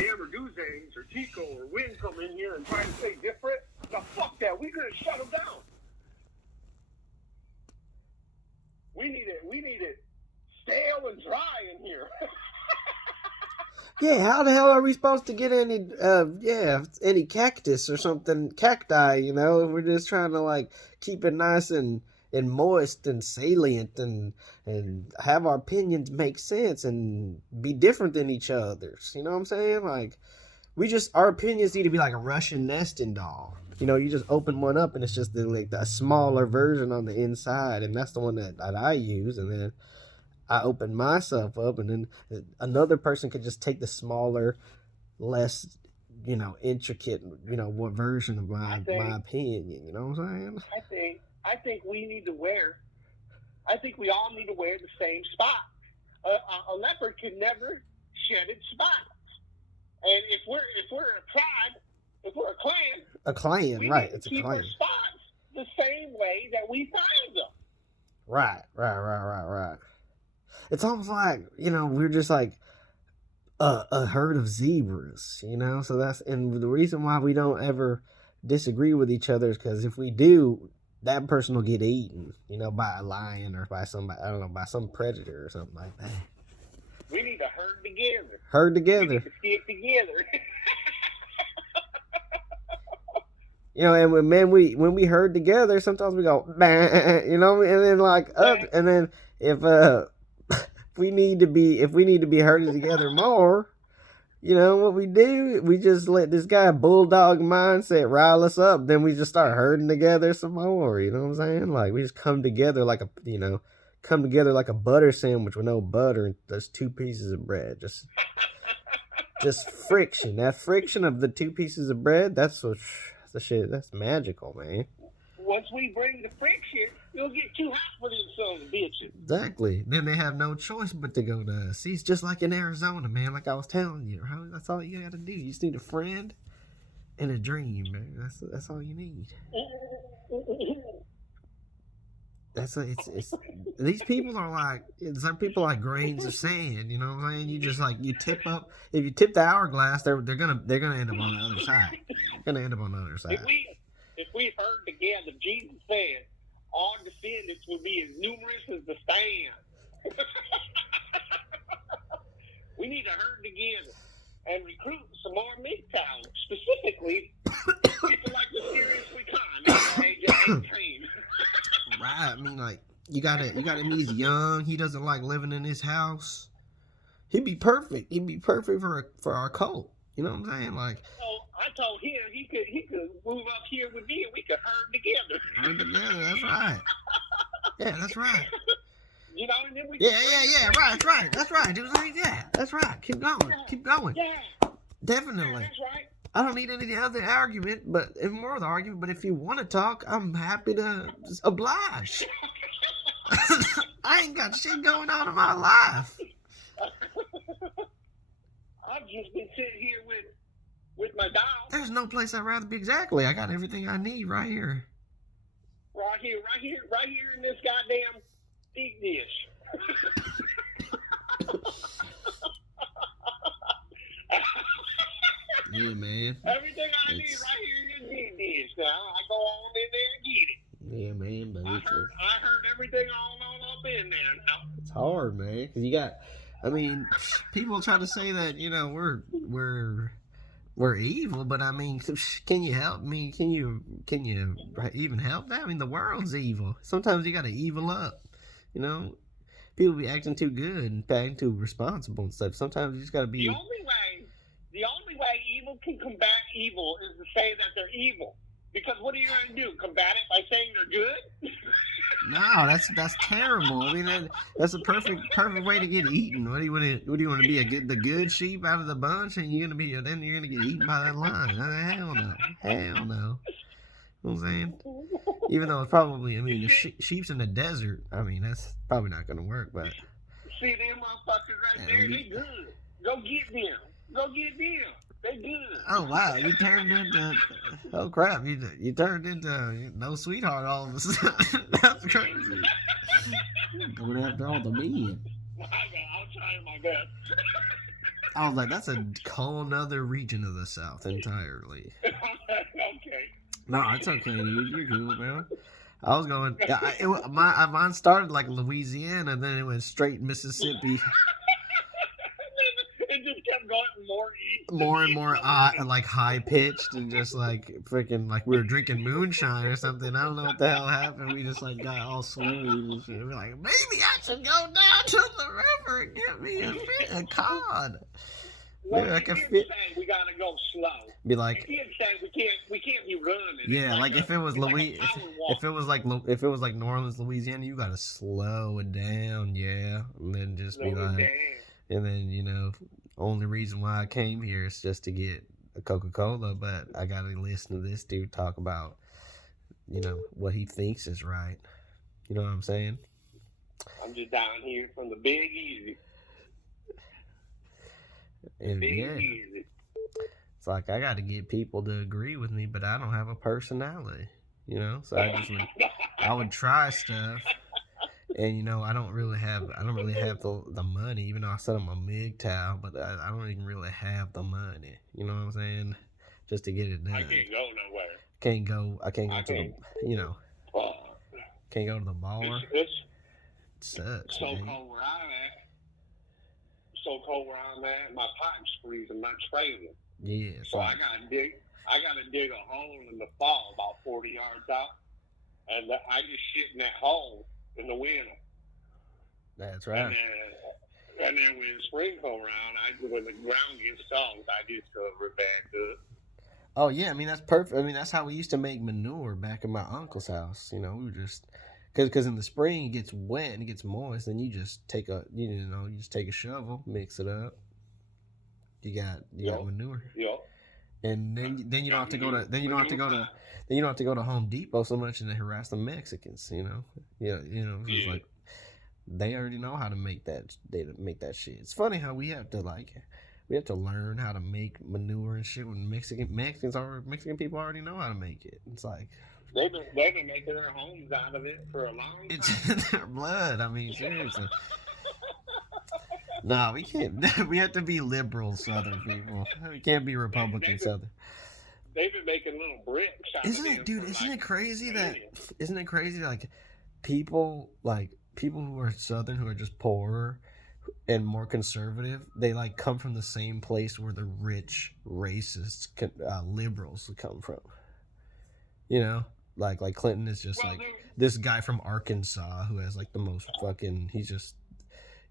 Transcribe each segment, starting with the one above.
Jam or Dozangs or Tico or Win come in here and try to say different, now fuck that. We're gonna shut them down. We need it stale and dry in here. Yeah, how the hell are we supposed to get any cactus or something, cacti, you know, if we're just trying to, like, keep it nice and moist and salient and have our opinions make sense and be different than each other's, you know what I'm saying? Like, our opinions need to be like a Russian nesting doll. You know, you just open one up and it's just a smaller version on the inside, and that's the one that I use, and then I open myself up, and then another person could just take the smaller, less, intricate, what version of my opinion. You know what I'm saying? I think we need to wear. I think we all need to wear the same spot. A leopard can never shed its spots, and if we're a tribe, if we're a clan, we right? It's a clan. Our spots the same way that we find them. Right. It's almost like, we're just like a herd of zebras, so and the reason why we don't ever disagree with each other is because if we do, that person will get eaten, by a lion or by somebody, I don't know, by some predator or something like that. We need to herd together. We need to stick together. And when we herd together, sometimes we go, bah, and then and then if we need to be herded together more, what we do, we just let this guy bulldog mindset rile us up. Then we just start herding together some more. You know what I'm saying? Like, we just come together like a butter sandwich with no butter and just two pieces of bread. Just friction. That friction of the two pieces of bread, that's magical, man. Once we bring the friction, it'll get too hot for these sons of bitches. Exactly. Then they have no choice but to go to us. See, it's just like in Arizona, man. Like I was telling you, that's all you got to do. You just need a friend and a dream, man. That's all you need. These people are like, some people like grains of sand. You know what I'm saying? You just you tip up. If you tip the hourglass, they're gonna end up on the other side. If we herd together, Jesus said, our descendants will be as numerous as the sand. We need to herd together and recruit some more MGTOWs, specifically people like the seriously kind at the age of 18. Right. I mean, like, you got him. He's young. He doesn't like living in his house. He'd be perfect. He'd be perfect for our cult. You know what I'm saying? Like, I told him he could move up here with me and we could herd together. Herd together. That's right. Yeah, that's right. And then we right. That's right. Dude, yeah, that's right. Keep going. Yeah. Definitely. Yeah, that's right. I don't need any other argument, but if you want to talk, I'm happy to oblige. I ain't got shit going on in my life. I've just been sitting here with my doll. There's no place I'd rather be. Exactly. I got everything I need right here. Right here in this goddamn deep dish. Yeah, man. Everything I need right here in this deep dish. Now I go on in there and get it. Yeah, man. But I heard everything on up in there now. It's hard, man, because people try to say that we're evil, but can you help me? Can you even help that? The world's evil. Sometimes you got to evil up. People be acting too good and acting too responsible and stuff. Sometimes you just got to be. The only way evil can combat evil is to say that they're evil. Because what are you going to do? Combat it by saying they're good? No, that's terrible. That's a perfect way to get eaten. What do you want to be the good sheep out of the bunch, and you're gonna get eaten by that lion? Hell no. You know what I'm saying? Even though it's probably, the sheep's in the desert. That's probably not gonna work. But see them motherfuckers right there, they good. Go get them. They good. Oh wow, you turned into crap. You turned into no sweetheart all of a sudden. That's crazy. Going after all the men. I'm trying my best. I was like, that's a whole nother region of the South entirely. Okay. No, it's okay, dude. You're cool, man. I was going. Mine started like Louisiana, and then it went straight Mississippi. It just kept going more east. More and more like high pitched and just like freaking like we were drinking moonshine or something. I don't know what the hell happened. We just like got all smooth and shit. We're like, maybe I should go down to the river and get me a cod. Well, Maybe I can say we gotta go slow. Be like, you can't say we can't be running. Yeah, like if it was if it was like New Orleans, Louisiana, you gotta slow it down, yeah, and then just be like, and then only reason why I came here is just to get a Coca-Cola, but I gotta listen to this dude talk about, what he thinks is right. You know what I'm saying? I'm just down here from the Big Easy. And Easy. It's like I got to get people to agree with me, but I don't have a personality, So I would try stuff, and I don't really have the money, even though I said I'm a MGTOW, but I don't even really have the money. You know what I'm saying? Just to get it done. I can't go nowhere. I can't go to the can't go to the bar. It sucks. So man. cold where I'm at. So cold where I'm at, my pipe's freezing my trailer. Yeah. So I gotta dig a hole in the fall about 40 yards out, and I just shit in that hole in the winter. That's right. And then when spring come around, when the ground gets soft, I just cover back up. Oh yeah, I mean that's perfect. I mean that's how we used to make manure back in my uncle's house. We were just because in the spring it gets wet and it gets moist, then you just take a shovel, mix it up. You got manure. Yep. And then you don't have to go to Home Depot so much and harass the Mexicans. It's like they already know how to make that. They make that shit. It's funny how we have to learn how to make manure and shit when Mexican people already know how to make it. It's like they've been making their homes out of it for a long time. It's in their blood. I mean, seriously. No, we can't. We have to be liberal Southern people. We can't be Republican Southern. They've been making little bricks. Isn't it crazy like people who are Southern who are just poorer and more conservative, they like come from the same place where the rich racist liberals come from. Like Clinton is just this guy from Arkansas who has like the most fucking. He's just.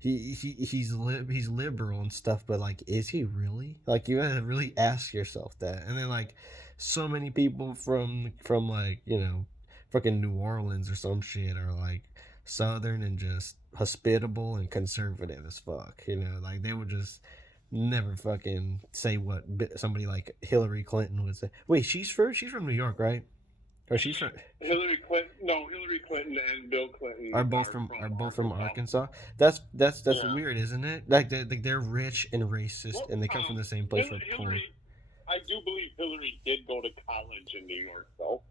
He's liberal and stuff, but like, is he really? Like, you gotta really ask yourself that. And then like, so many people from like fucking New Orleans or some shit are like Southern and just hospitable and conservative as fuck. Like they would just never fucking say what somebody like Hillary Clinton would say. Wait, she's from New York, right? Or she's from Hillary Clinton and Bill Clinton are both from Arkansas. That's weird, isn't it? Like they're rich and racist, and they come from the same place. Hillary, I do believe Hillary did go to college in New York, though.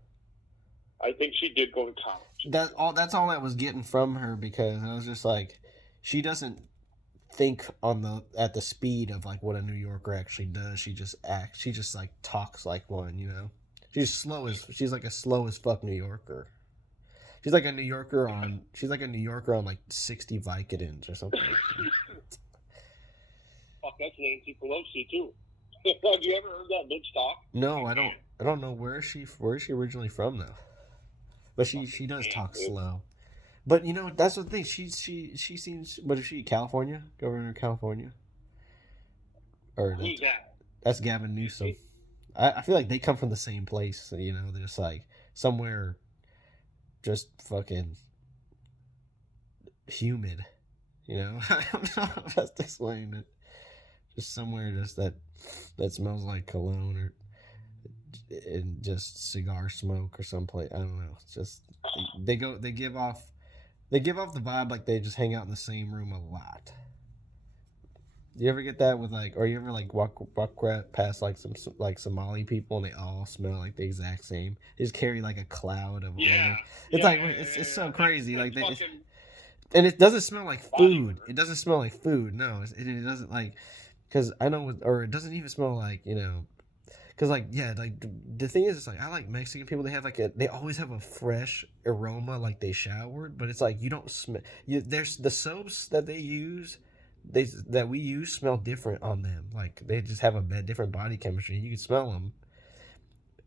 I think she did go to college. That's all I was getting from her, because I was just like, she doesn't think at the speed of like what a New Yorker actually does. She just like talks like one, She's like a slow as fuck New Yorker. She's like a New Yorker on like 60 Vicodins or something. Fuck, that's Nancy Pelosi too. Have you ever heard that bitch talk? No, I don't know where is she originally from though. But she does talk slow. But that's the thing. She seems. What is she? California? Governor of California? Or who's that? That's Gavin Newsom. I feel like they come from the same place. They're just like somewhere, just fucking humid. I don't know how best to explain it. Just somewhere that smells like cologne or and just cigar smoke or someplace. I don't know. It's just they give off the vibe like they just hang out in the same room a lot. Do you ever get that with or you ever walk past some Somali people and they all smell like the exact same? They just carry like a cloud of odor. It's so crazy. And it doesn't smell like food. It doesn't smell like food. No, it doesn't like. Because I know, or it doesn't even smell like, because like yeah, like the thing is, it's like I like Mexican people. They have like they always have a fresh aroma, like they showered, but it's like you don't smell. There's the soaps that they use, that we use smell different on them. Like they just have a different body chemistry. You can smell them,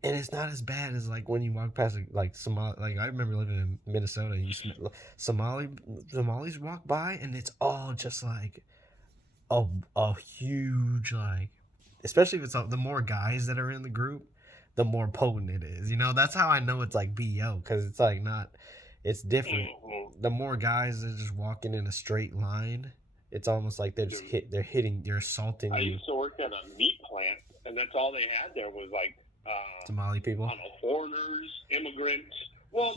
and it's not as bad as like when you walk past like Somali. Like I remember living in Minnesota, and you smell Somalis walk by, and it's all just like a huge like, especially if it's the more guys that are in the group, the more potent it is. That's how I know it's like BO, because it's like not, it's different. The more guys that are just walking in a straight line, it's almost like they're just they're assaulting I you. used to work at a meat plant, and that's all they had there was like Somali people. I don't know, foreigners, immigrants. Well,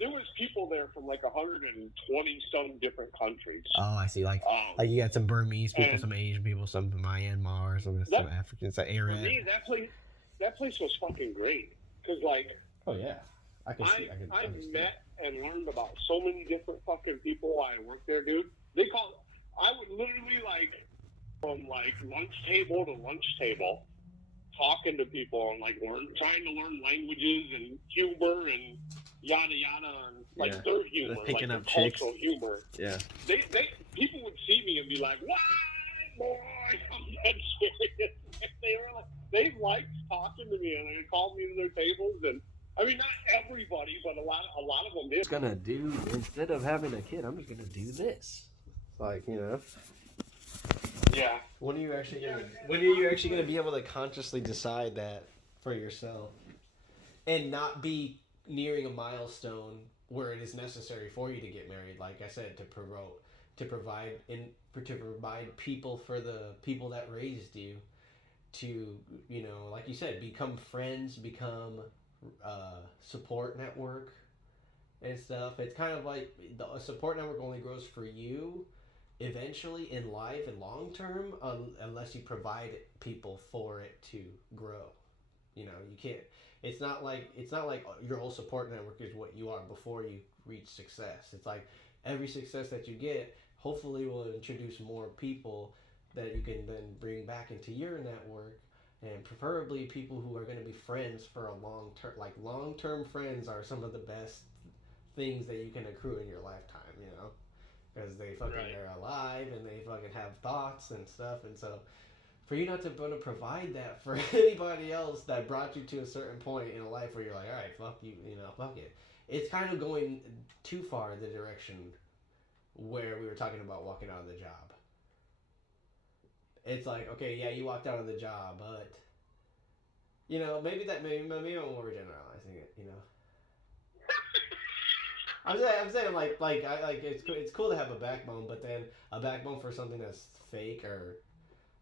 there was people there from like 120 some different countries. Oh, I see. Like you got some Burmese people, some Asian people, some Myanmar, some Africans, some Arab. For me, that place was fucking great, because like. Oh yeah, I met and learned about so many different fucking people while I worked there, dude. I would literally like from like lunch table to lunch table, talking to people and like trying to learn languages and humor and yada yada and like their humor, picking like up chicks. Cultural humor. Yeah. They people would see me and be like, "What, boy?" I'm dead serious. They liked talking to me, and they called me to their tables, and I mean, not everybody, but a lot of them did. Gonna do, instead of having a kid, I'm just gonna do this. Like, Yeah. When are you actually gonna be able to consciously decide that for yourself, and not be nearing a milestone where it is necessary for you to get married? Like I said, to provide people for the people that raised you, to like you said, become friends, become support network and stuff. It's kind of like the support network only grows for you eventually in life and long term, unless you provide people for it to grow. You can't. It's not like your whole support network is what you are before you reach success. It's like every success that you get, hopefully, will introduce more people that you can then bring back into your network. And preferably people who are going to be friends for a long term. Like long-term friends are some of the best things that you can accrue in your lifetime, because they're alive and they fucking have thoughts and stuff. And so for you not to be able to provide that for anybody else that brought you to a certain point in life where you're like, all right, fuck you, fuck it. It's kind of going too far in the direction where we were talking about walking out of the job. It's like, okay, yeah, you walked out of the job, but maybe I'm overgeneralizing it. I'm saying like it's cool to have a backbone, but then a backbone for something that's fake or,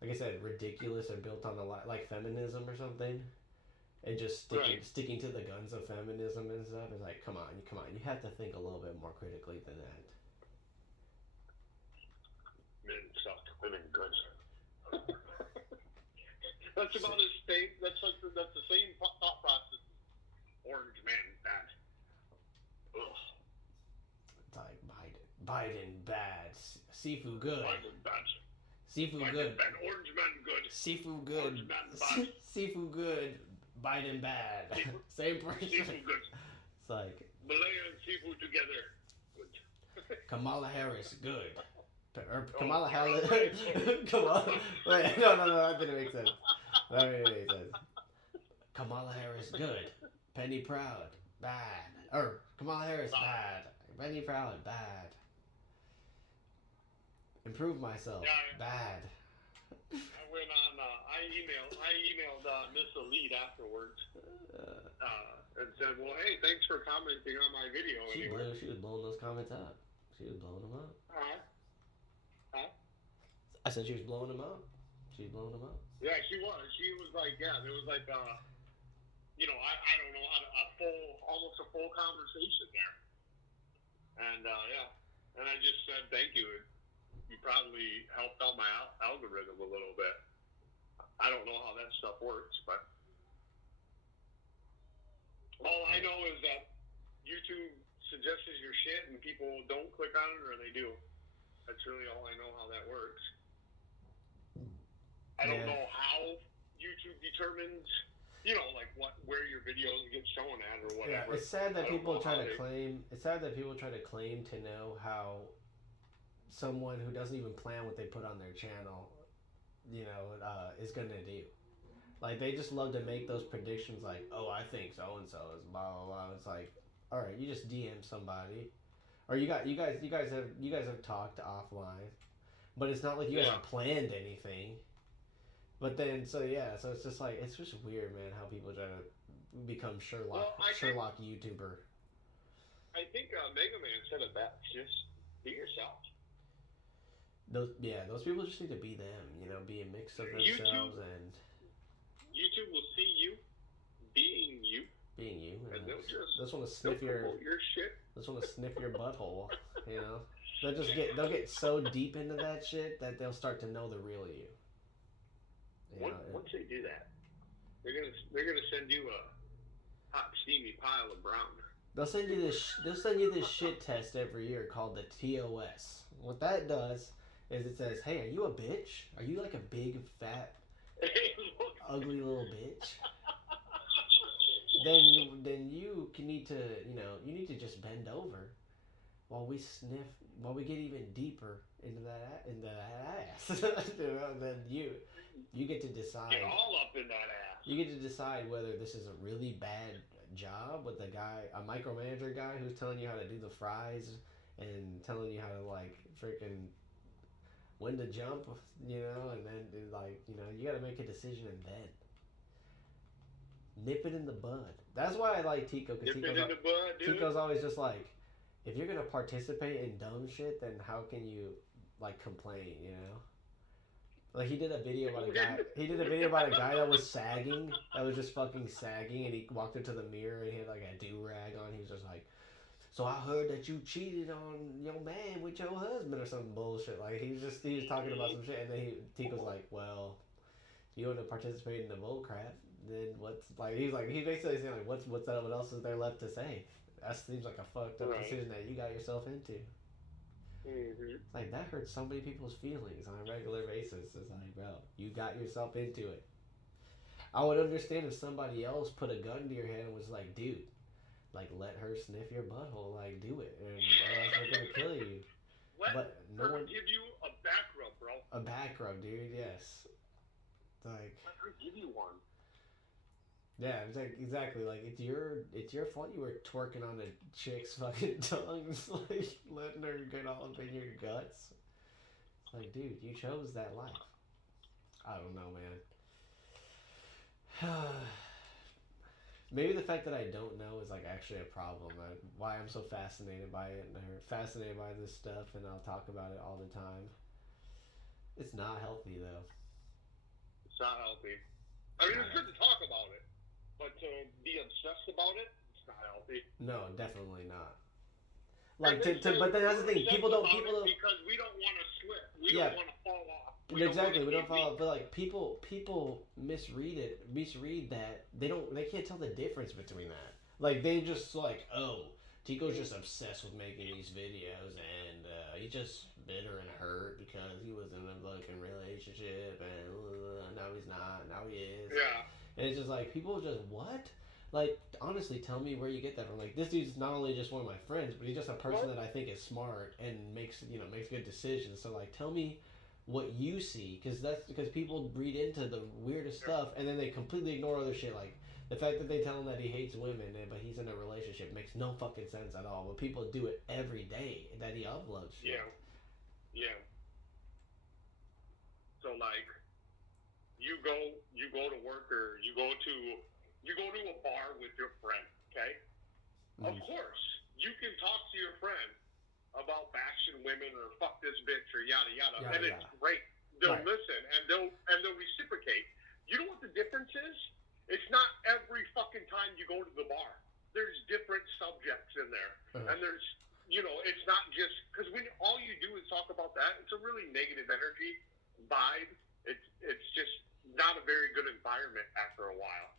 like I said, ridiculous or built on like feminism or something, and just sticking to the guns of feminism and stuff is like, come on, you have to think a little bit more critically than that. Men suck, women good. That's about as same. That's the same thought process. Orange man bad. Ugh. It's like Biden bad. Sifu good. Biden bad. Sifu Biden good. Bad. Orange man good. Sifu good. Orange man bad. Sifu good. Biden bad. Same person. Sifu good. It's like Malaya and Sifu together. Good. Kamala Harris good. Or Kamala Harris. Kamala. Wait, no, that didn't make sense. That didn't make sense. Kamala Harris good. Penny Proud bad. Or Kamala Harris bad. Penny Proud bad. Improve myself bad. I went on. I emailed Miss Elite afterwards, and said, "Well, hey, thanks for commenting on my video." She was blowing those comments up. She was blowing them up. Huh? I said she was blowing them up. She was blowing them up. Yeah, she was. She was like, there was like, I don't know almost a full conversation there. And and I just said thank you. You probably helped out my algorithm a little bit. I don't know how that stuff works, but all I know is that YouTube suggests your shit and people don't click on it, or they do. That's really all I know how that works. I don't know how YouTube determines, like where your videos get shown at or whatever. Yeah, it's sad that people try to claim. It's sad that people try to claim to know how someone who doesn't even plan what they put on their channel, is gonna do. Like they just love to make those predictions. Like, oh, I think so and so is blah blah blah. It's like, all right, you just DM somebody, or you guys have talked offline, but it's not like you guys have planned anything. But then, so it's just like, it's just weird, man, how people try to become Sherlock YouTuber. I think Mega Man said it best. Just be yourself. Those people just need to be them, be a mix of themselves and... YouTube will see you being you. Being you. And they'll just want to sniff your shit. Just want to sniff your butthole, They'll get so deep into that shit that they'll start to know the real you. Once they do that, they're gonna send you a hot steamy pile of brown. They'll send you this shit test every year called the TOS. What that does is it says, "Hey, are you a bitch? Are you like a big fat ugly little bitch?" Then you need to just bend over while we get even deeper into that ass. Then you get to decide. Get all up in that ass. You get to decide whether this is a really bad job with a micromanager guy who's telling you how to do the fries and telling you how to freaking when to jump, and then you got to make a decision and then nip it in the bud. That's why I like Tico, because Tico's always just like, if you're gonna participate in dumb shit, then how can you complain, Like he did a video about a guy. He did a video about a guy that was sagging, that was just fucking sagging, and he walked into the mirror and he had a do rag on. He was just like, "So I heard that you cheated on your man with your husband," or some bullshit. He was talking about some shit, and then Tico's like, "Well, if you want to participate in the bull crap, then what's he's basically saying what else is there left to say? That seems like a fucked up decision that you got yourself into." Mm-hmm. That hurts so many people's feelings on a regular basis. It's bro, you got yourself into it. I would understand if somebody else put a gun to your head and was like, "Dude, let her sniff your butthole, do it, and else we're gonna kill you." But no one give you a back rub, bro. A back rub, dude. Yes. Let her give you one. Yeah, exactly. It's your fault you were twerking on a chick's fucking tongues, letting her get all up in your guts. Dude, you chose that life. I don't know, man. Maybe the fact that I don't know is actually a problem. Why I'm so fascinated by it and fascinated by this stuff, and I'll talk about it all the time. It's not healthy though. It's not healthy. I mean, it's good to talk about it. But to be obsessed about it, it's not healthy. No, definitely not. But then that's the thing. People don't because we don't want to slip. We don't want to fall off. We don't fall off. But people misread that. They can't tell the difference between that. They just oh, Tico's just obsessed with making these videos, and he's just bitter and hurt because he was in a fucking relationship, and now he's not. Now he is. Yeah. And it's just people just, what? Honestly, tell me where you get that from. This dude's not only just one of my friends, but he's just a person that I think is smart and makes good decisions. So, tell me what you see, because people read into the weirdest stuff, and then they completely ignore other shit. The fact that they tell him that he hates women, but he's in a relationship makes no fucking sense at all. But people do it every day that he uploads shit. Yeah. So, you go to work or you go to a bar with your friend, okay? Of course, you can talk to your friend about bashing women or fuck this bitch or yada yada, and it's great. They'll listen and they'll reciprocate. You know what the difference is? It's not every fucking time you go to the bar. There's different subjects in there, and there's it's not just because when all you do is talk about that. It's a really negative energy vibe. It's just not a very good environment after a while.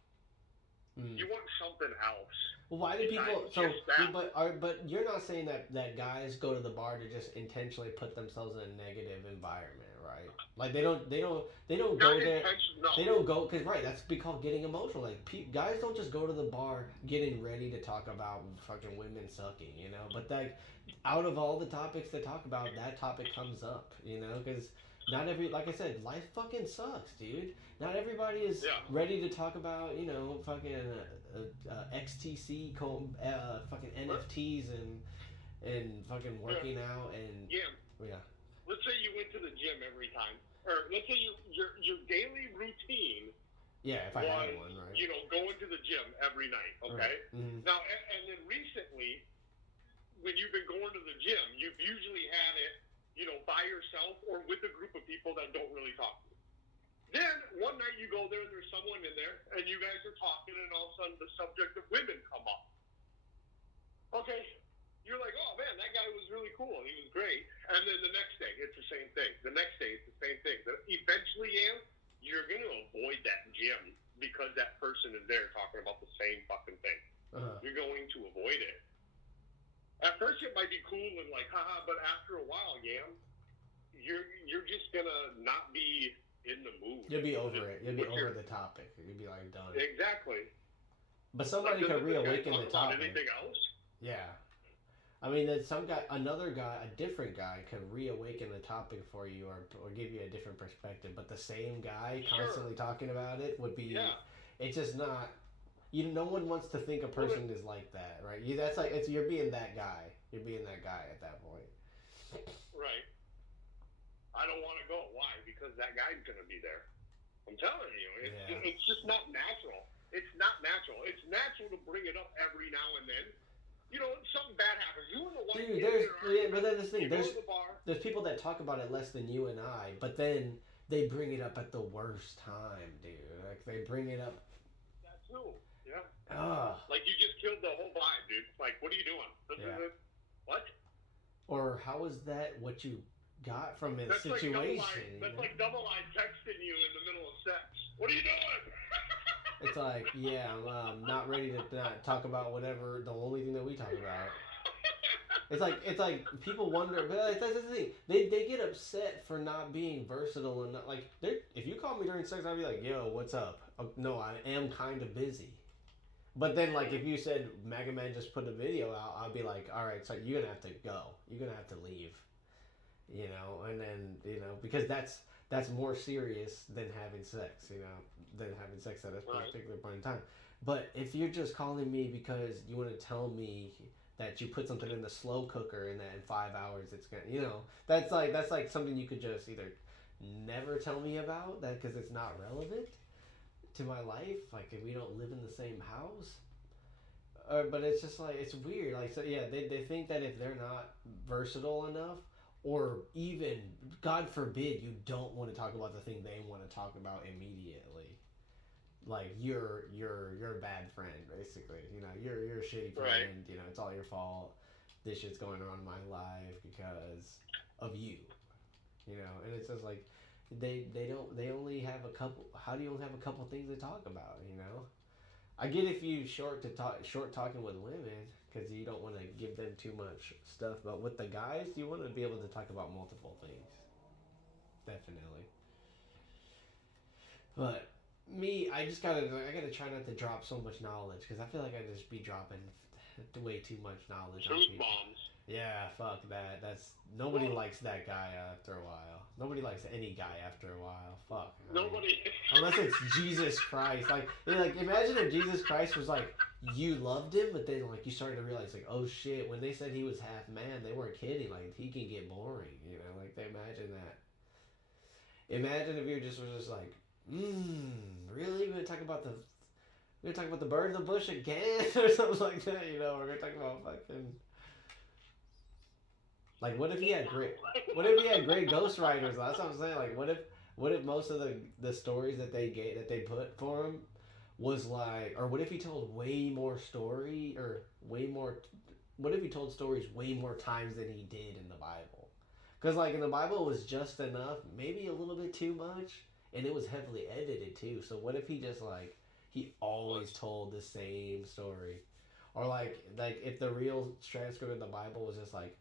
Mm. You want something else. Well, why do people? So, just that. but you're not saying that guys go to the bar to just intentionally put themselves in a negative environment, right? Like they don't go Not there. intentional. They don't go because right. That's be called getting emotional. Like guys don't just go to the bar getting ready to talk about fucking women sucking, you know. But like out of all the topics to talk about, that topic comes up, you know, because. Not every, like I said, life fucking sucks, dude. Not everybody is Yeah. ready to talk about, you know, fucking XTC, fucking NFTs and fucking working out and Yeah. yeah. Let's say you went to the gym every time, or let's say your daily routine. Yeah, if I had one, right? You know, going to the gym every night. Okay. Right. Mm-hmm. Now, and then recently, when you've been going to the gym, you've usually had it, you know, by yourself or with a group of people that don't really talk to you. Then one night you go there and there's someone in there and you guys are talking and all of a sudden the subject of women come up. Okay, you're like, oh man, that guy was really cool. He was great. And then the next day it's the same thing. The next day it's the same thing. Eventually, you're going to avoid that gym because that person is there talking about the same fucking thing. Uh-huh. You're going to avoid it. At first it might be cool and like, haha, but after a while, you're just gonna not be in the mood. You'll be over it. You'll be over the topic. You'll be like done. Exactly. But somebody could reawaken the topic. Anything else? Yeah. I mean, that another guy, a different guy, could reawaken the topic for you, or give you a different perspective. But the same guy constantly talking about it would be. Yeah. It's just not. No one wants to think a person is like that, right? That's like you're being that guy. You're being that guy at that point. Right. I don't want to go. Why? Because that guy's going to be there. I'm telling you, it's just not natural. It's not natural. It's natural to bring it up every now and then. You know, something bad happens. You and the wife. Dude, but then this thing, there's people that talk about it less than you and I, but then they bring it up at the worst time, dude. Like they bring it up. That too. Yeah. Like you just killed the whole vibe, dude. Like, what are you doing? What? Or how is that what you got from a situation? That's like double line texting you in the middle of sex. What are you doing? It's like, yeah, I'm not ready to talk about whatever. The only thing that we talk about. It's like people wonder. But that's the thing. They get upset for not being versatile and not like. If you call me during sex, I'd be like, yo, what's up? No, I am kind of busy. But then, like, if you said Mega Man just put a video out, I'd be like, all right, so you're gonna have to go. You're gonna have to leave. You know, and then because that's more serious than having sex. You know, than having sex at a particular point in time. But if you're just calling me because you want to tell me that you put something in the slow cooker and that in 5 hours it's gonna, that's like something you could just either never tell me about that because it's not relevant to my life, like if we don't live in the same house, but it's just like it's weird. Like so, yeah, they think that if they're not versatile enough, or even God forbid, you don't want to talk about the thing they want to talk about immediately. Like you're a bad friend, basically. You're a shitty friend. Right. It's all your fault. This shit's going on in my life because of you. And it's just like. They only have a couple. How do you only have a couple things to talk about? I get if you short talking with women because you don't want to give them too much stuff, but with the guys you want to be able to talk about multiple things. Definitely. But me, I gotta try not to drop so much knowledge because I feel like I just be dropping way too much knowledge. Truth bombs. Yeah, fuck that. Nobody likes that guy after a while. Nobody likes any guy after a while. Fuck. Nobody. Unless it's Jesus Christ. Like imagine if Jesus Christ was like, you loved him, but then like you started to realize like, oh shit, when they said he was half man, they weren't kidding. Like he can get boring. Like they imagine that. Imagine if you was just like, really? We're gonna talk about the bird in the bush again or something like that. We're gonna talk about fucking. Like, what if he had great ghostwriters? That's what I'm saying. Like, what if most of the stories that they put for him was like, or what if he told way more story or way more? What if he told stories way more times than he did in the Bible? Because like in the Bible it was just enough, maybe a little bit too much, and it was heavily edited too. So what if he just like he always told the same story. Or like if the real transcript of the Bible was just like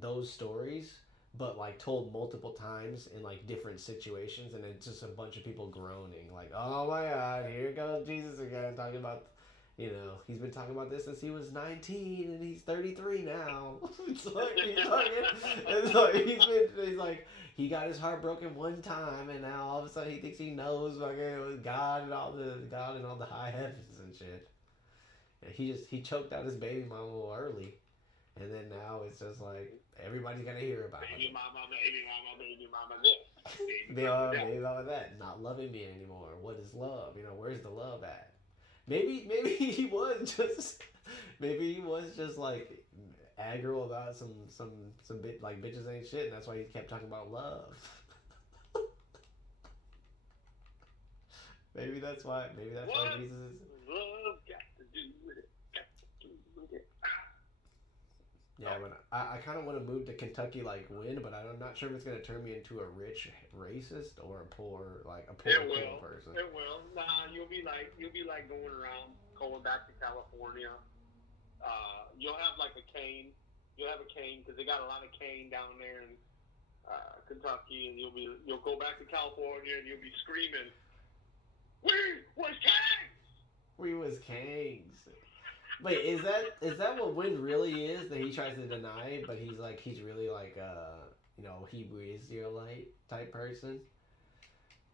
those stories, but like told multiple times in like different situations, and it's just a bunch of people groaning, like, "Oh my God, here goes Jesus again, talking about." He's been talking about this since he was 19 and he's 33 now. It's like he's like he got his heart broken one time and now all of a sudden he thinks he knows fucking God and all the high heavens and shit. And he choked out his baby mama a little early. And then now it's just like everybody's gonna hear about it. Baby mama, baby mama, baby mama, this. Baby mama, that. Not loving me anymore. What is love? Where's the love at? Maybe he was just like aggro about some bit like bitches ain't shit, and that's why he kept talking about love. Maybe that's why. Maybe that's why Jesus is. Love got to do with it. Got to do with it. Yeah, but I kind of want to move to Kentucky, like win, but I'm not sure if it's gonna turn me into a rich racist or a poor cool person. It will. Nah, you'll be like going around, going back to California. You'll have like a cane. You'll have a cane because they got a lot of cane down there in Kentucky, and you'll go back to California and you'll be screaming, "We was kings! We was kings!" Wait, is that what Win really is? That he tries to deny, but he's really like Hebrew Israelite type person,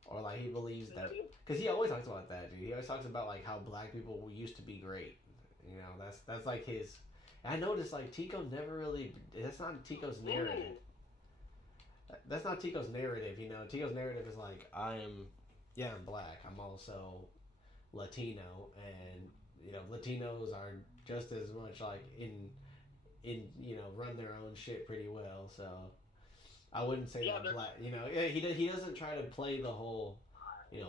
or like he believes that because he always talks about that, dude. He always talks about like how black people used to be great. That's like his. I noticed like Tico never really. That's not Tico's narrative. That's not Tico's narrative. Tico's narrative is like I'm black. I'm also Latino, and Latinos are just as much like in run their own shit pretty well. So I wouldn't say that black. He doesn't try to play the whole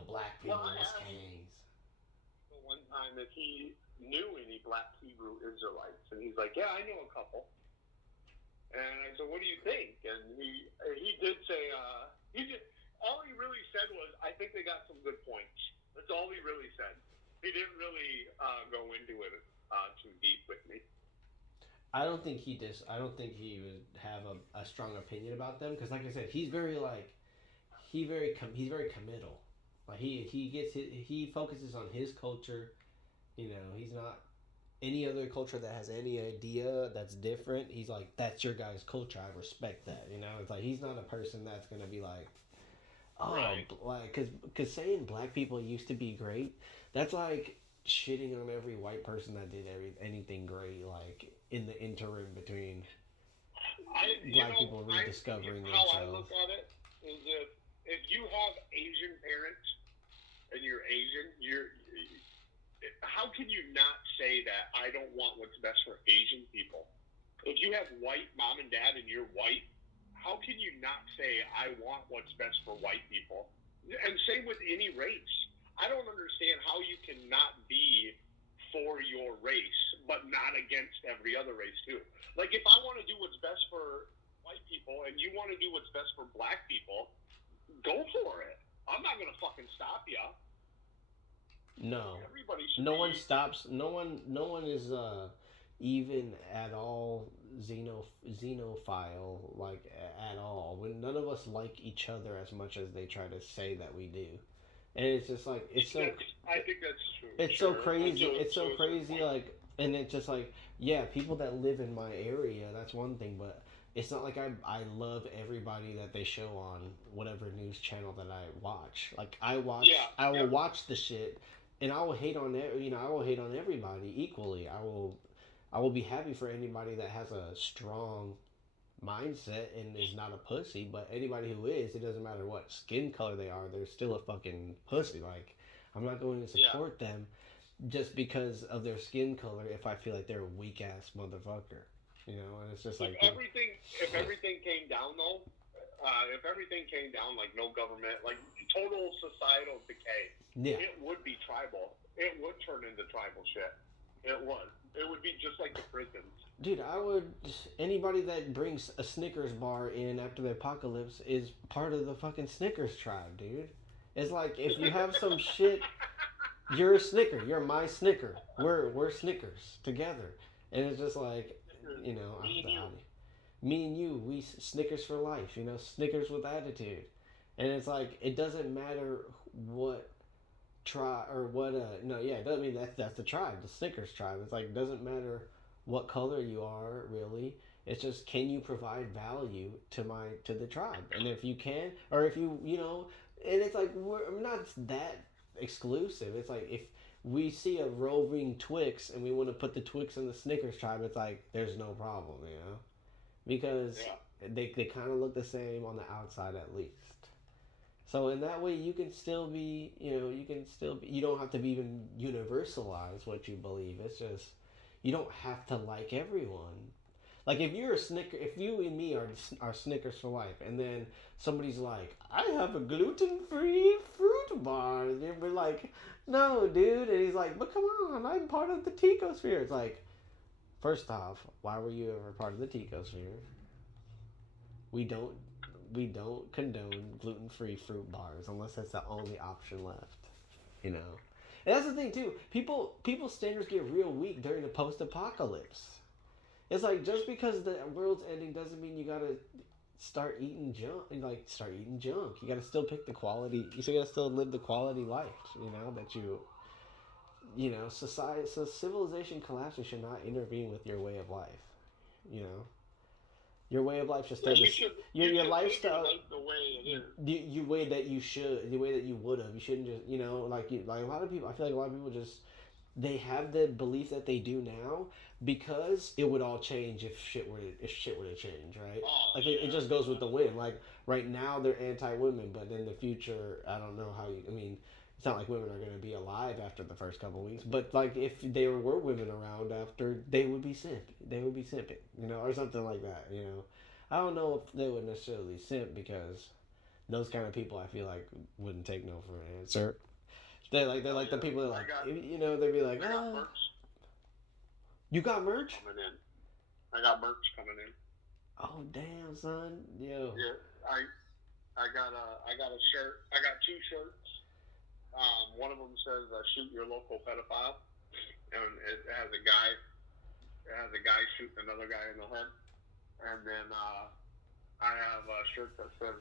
black people as kings. One time that he knew any black Hebrew Israelites, and he's like, "Yeah, I know a couple." And I said, "What do you think?" And he did say all he really said was, "I think they got some good points." That's all he really said. He didn't really go into it too deep with me. I don't think he would have a strong opinion about them because, like I said, he's very committal. Like he focuses on his culture. He's not any other culture that has any idea that's different. He's like, that's your guys' culture. I respect that. It's like he's not a person that's gonna be like, oh, right. Like, because saying black people used to be great, that's like shitting on every white person that did anything great, like in the interim between black people rediscovering themselves. How I look at it is if you have Asian parents and you're Asian, how can you not say that I don't want what's best for Asian people? If you have white mom and dad and you're white, how can you not say I want what's best for white people? And same with any race. I don't understand how you can not be for your race, but not against every other race too. Like if I want to do what's best for white people and you want to do what's best for black people, go for it. I'm not gonna fucking stop you. No. Everybody should one stops. No one is even at all xenophile, like at all. When none of us like each other as much as they try to say that we do. And it's just like I think that's true. It's so crazy. It's so crazy. Like, and it's just like, yeah, people that live in my area. That's one thing, but it's not like I love everybody that they show on whatever news channel that I watch. Like I will watch the shit, and I will hate on I will hate on everybody equally. I will be happy for anybody that has a strong mindset and is not a pussy, but anybody who is, it doesn't matter what skin color they are, they're still a fucking pussy. Like, I'm not going to support them just because of their skin color if I feel like they're a weak ass motherfucker. And it's just like if everything came down though, if everything came down like no government, like total societal decay, it would be tribal. It would turn into tribal shit. It would. It would be just like the prisons. Dude, anybody that brings a Snickers bar in after the apocalypse is part of the fucking Snickers tribe, dude. It's like if you have some shit, You're a Snicker. You're my Snicker. We're Snickers together, and it's just like, you know, Me and you. me and you, we Snickers for life. You know, Snickers with attitude, and it's like it doesn't matter what tribe or what no, yeah, I mean that's the tribe, the Snickers tribe. It's like it doesn't matter what color you are really. It's just can you provide value to the tribe, and if you can, or if you know, and it's like we're not that exclusive. It's like if we see a roving Twix and we want to put the Twix in the Snickers tribe, it's like there's no problem, you know, because Yeah. they kind of look the same on the outside at least. So in that way, you can still be, you know, you can still be, you don't have to be even universalize what you believe. It's just you don't have to like everyone. Like if you're a Snicker, if you and me are Snickers for life, and then somebody's like, I have a gluten-free fruit bar, and we're like, no, dude, and he's like, but come on, I'm part of the Ticosphere. It's like, first off, why were you ever part of the Ticosphere? We don't we don't condone gluten free fruit bars unless that's the only option left. You know, and that's the thing too. People's standards get real weak during the post apocalypse. It's like just because the world's ending doesn't mean you gotta start eating junk. Like start eating junk. You gotta still pick the quality. You still gotta still live the quality life. You know that you know society. So civilization collapsing should not intervene with your way of life. You know. Your way of life should Yeah, stay this. you Your should live your lifestyle, life the way it is. you way that you should, the way that you would have. You shouldn't just, you know, like a lot of people. I feel like a lot of people just they have the belief that they do now because it would all change if shit were to change, right? Oh Like it just goes yeah. with the wind. Like right now they're anti women, but in the future, I don't know how you. I mean, it's not like women are going to be alive after the first couple of weeks, but like if there were women around after, they would be simp. They would be simping, you know, or something like that. You know, I don't know if they would necessarily simp because those kind of people I feel like wouldn't take no for an answer. They're Oh like the yeah. people that like you know they'd be like, I got oh, merch you got merch? coming in. I got merch coming in. Oh damn son, yo, Yeah. I got a shirt. I got two shirts. One of them says "Shoot your local pedophile," and it has a guy. It has a guy shooting another guy in the head. And then I have a shirt that says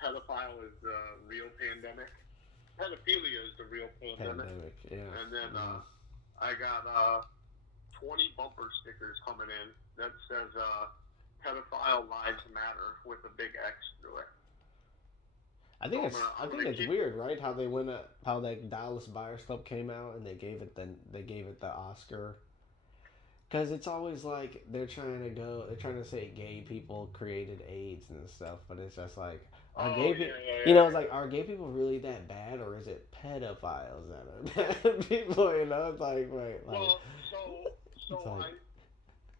"Pedophile is the real pandemic." Pedophilia is the real pandemic. pandemic, yeah. And then Mm-hmm. I got 20 bumper stickers coming in that says "Pedophile Lives Matter" with a big X through it. So I I'm think gonna it's keep. weird, right? How they went how that Dallas Buyers Club came out and they gave it the Oscar because it's always like they're trying to say gay people created AIDS and stuff, but it's just like are Oh gay yeah, people, yeah, you yeah. know, it's like are gay people really that bad or is it pedophiles that are bad people? You know, it's like wait, like Well, so it's like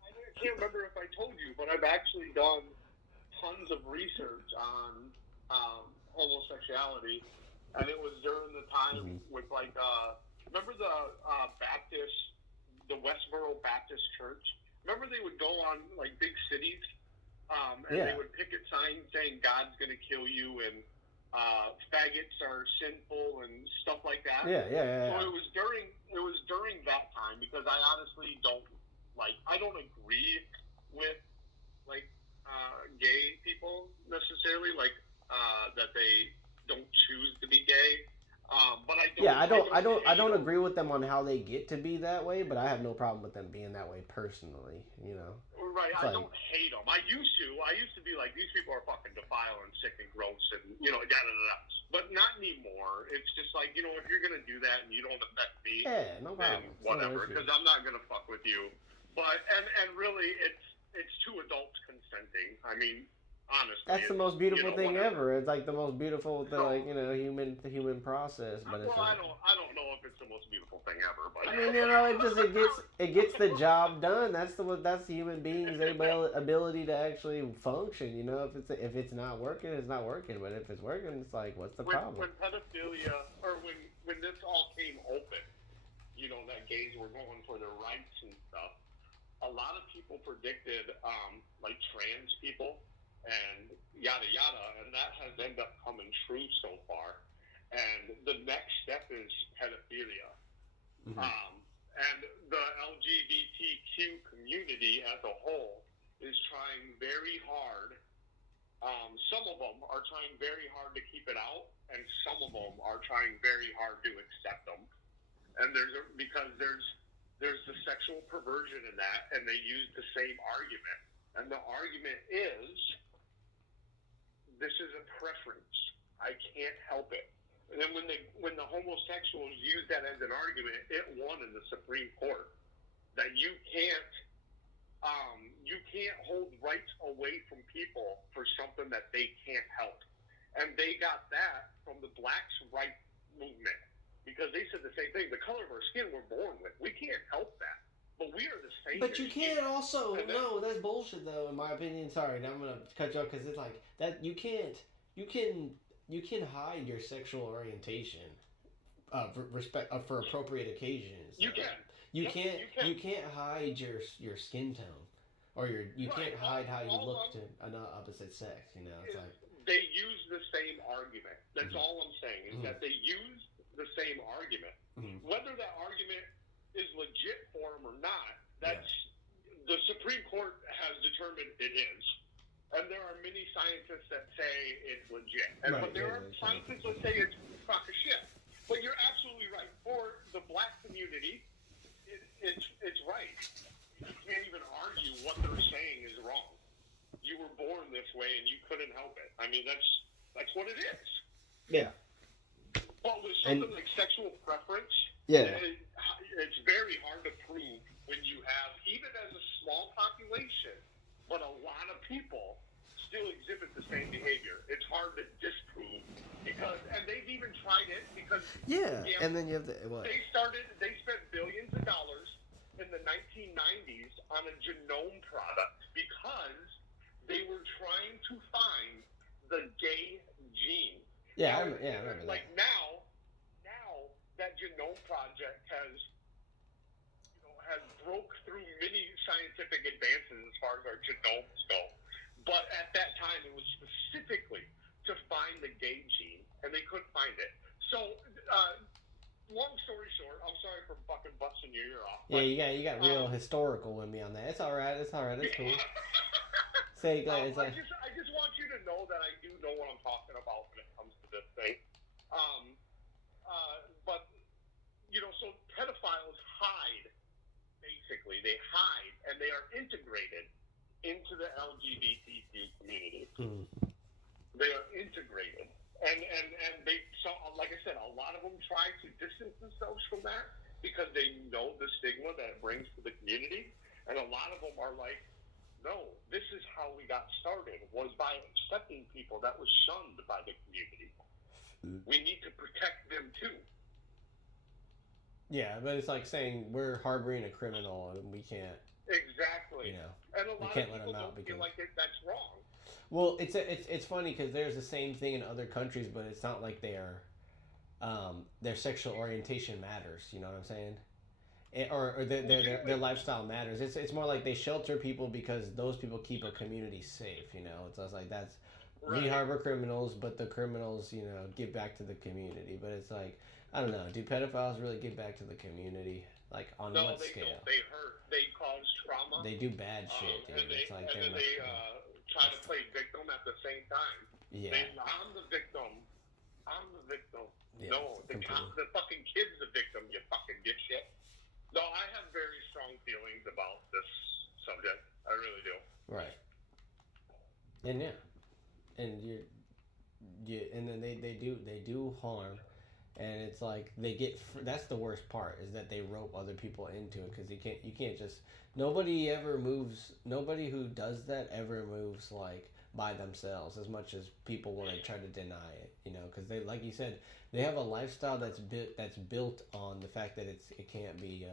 I can't remember if I told you, but I've actually done tons of research on homosexuality, and it was during the time mhm. with like remember the Baptist, the Westboro Baptist Church. Remember they would go on like big cities, and they Yeah, would picket signs saying God's gonna kill you and faggots are sinful and stuff like that. So yeah. it was during that time because I honestly don't I don't agree with like gay people necessarily, like that they don't choose to be gay. But Yeah, I don't I hate don't them. agree with them on how they get to be that way, but I have no problem with them being that way personally. You know, Right, it's I like don't hate them. I used to be like these people are fucking defile and sick and gross and da da da. But not anymore. It's just like if you're gonna do that and you don't affect me, yeah, no then problem. It's no whatever. issue. Because I'm not gonna fuck with you. But and really, it's two adults consenting. I mean, honestly, That's the it's most beautiful thing whatever. ever. It's like the most beautiful, So you know, the human process. But it's well, like, I don't know if it's the most beautiful thing ever, but I mean, you know, it gets the job done. That's the human being's ability to actually function. You know, if it's not working, it's not working. But if it's working, it's like, what's the problem? when pedophilia or when this all came open, that gays were going for their rights and stuff. A lot of people predicted like trans people and yada yada, and that has ended up coming true so far. And the next step is pedophilia. Mm-hmm. And the LGBTQ community as a whole is trying very hard. Some of them are trying very hard to keep it out, and some of them are trying very hard to accept them. And because there's the sexual perversion in that, and they use the same argument. And the argument is, this is a preference. I can't help it. And then when the homosexuals used that as an argument, it won in the Supreme Court that you can't hold rights away from people for something that they can't help. And they got that from the blacks' rights movement because they said the same thing. The color of our skin we're born with. We can't help that. But we are the same. But you can't also no, that's bullshit though. In my opinion, sorry, now I'm gonna cut you off because it's like that. You can hide your sexual orientation, for appropriate occasions. You can. You can't hide your skin tone, or you can't hide how you look to an opposite sex. You know, it's like they use the same argument. That's all I'm saying is that they use the same argument. Whether that argument is legit for them or not, that's the Supreme Court has determined it is. And there are many scientists that say it's legit. But there are scientists that say it's a crock of shit. But you're absolutely right. For the black community, it's right. You can't even argue what they're saying is wrong. You were born this way and you couldn't help it. I mean, that's what it is. Yeah. But with something like sexual preference, it's very hard to prove when you have, even as a small population, but a lot of people still exhibit the same behavior. It's hard to disprove and they've even tried it because and then you have they spent billions of dollars in the 1990s on a genome product because they were trying to find the gay gene. I remember like that. Now that genome project has broke through many scientific advances as far as our genomes go. But at that time, it was specifically to find the gay gene, and they couldn't find it. So, long story short, I'm sorry for fucking busting your ear off. But, you got real historical with me on that. It's all right. It's cool. I just want you to know that I do know what I'm talking about when it comes to this thing. But so pedophiles hide. Basically, they hide and they are integrated into the LGBTQ community. They are integrated, and they. So, like I said, a lot of them try to distance themselves from that because they know the stigma that it brings to the community, and a lot of them are like, no, this is how we got started, was by accepting people that was shunned by the community. We need to protect them too. Yeah, but it's like saying we're harboring a criminal and we can't. Exactly. And a lot of people don't feel like that's wrong. Well, it's funny because there's the same thing in other countries, but it's not like their sexual orientation matters. You know what I'm saying? Or their lifestyle matters. It's more like they shelter people because those people keep a community safe. It's like that's we harbor criminals, but the criminals give back to the community. But it's like I don't know. Do pedophiles really give back to the community? Like on what scale? Don't. They hurt. They cause trauma. They do bad shit, dude. They try to play victim at the same time. Yeah. I'm the victim. Yeah, No, the fucking kid's the victim, you fucking dipshit. No, I have very strong feelings about this subject. I really do. Right. And and and then they do harm, and it's like they get. That's the worst part is that they rope other people into it because you can't just nobody who does that ever moves like by themselves as much as people want to try to deny it, because they, like you said, they have a lifestyle that's built on the fact that it can't be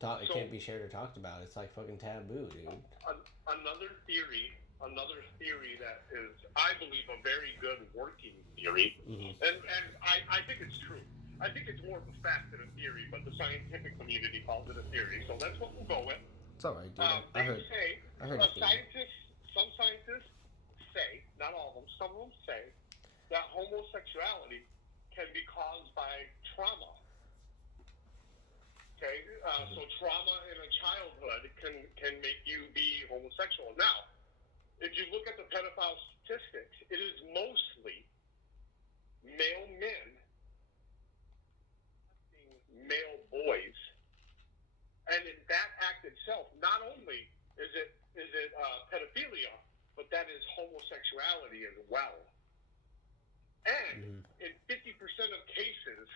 can't be shared or talked about. It's like fucking taboo, dude. Another theory that is, I believe, a very good working theory, and I think it's true. I think it's more of a fact than a theory, but the scientific community calls it a theory, so that's what we'll go with. It's all right, dude. I heard some scientists say, not all of them, some of them say that homosexuality can be caused by trauma. Okay, so trauma in a childhood can make you be homosexual. Now, if you look at the pedophile statistics, it is mostly male men male boys, and in that act itself, not only is it pedophilia, but that is homosexuality as well. And in 50% of cases,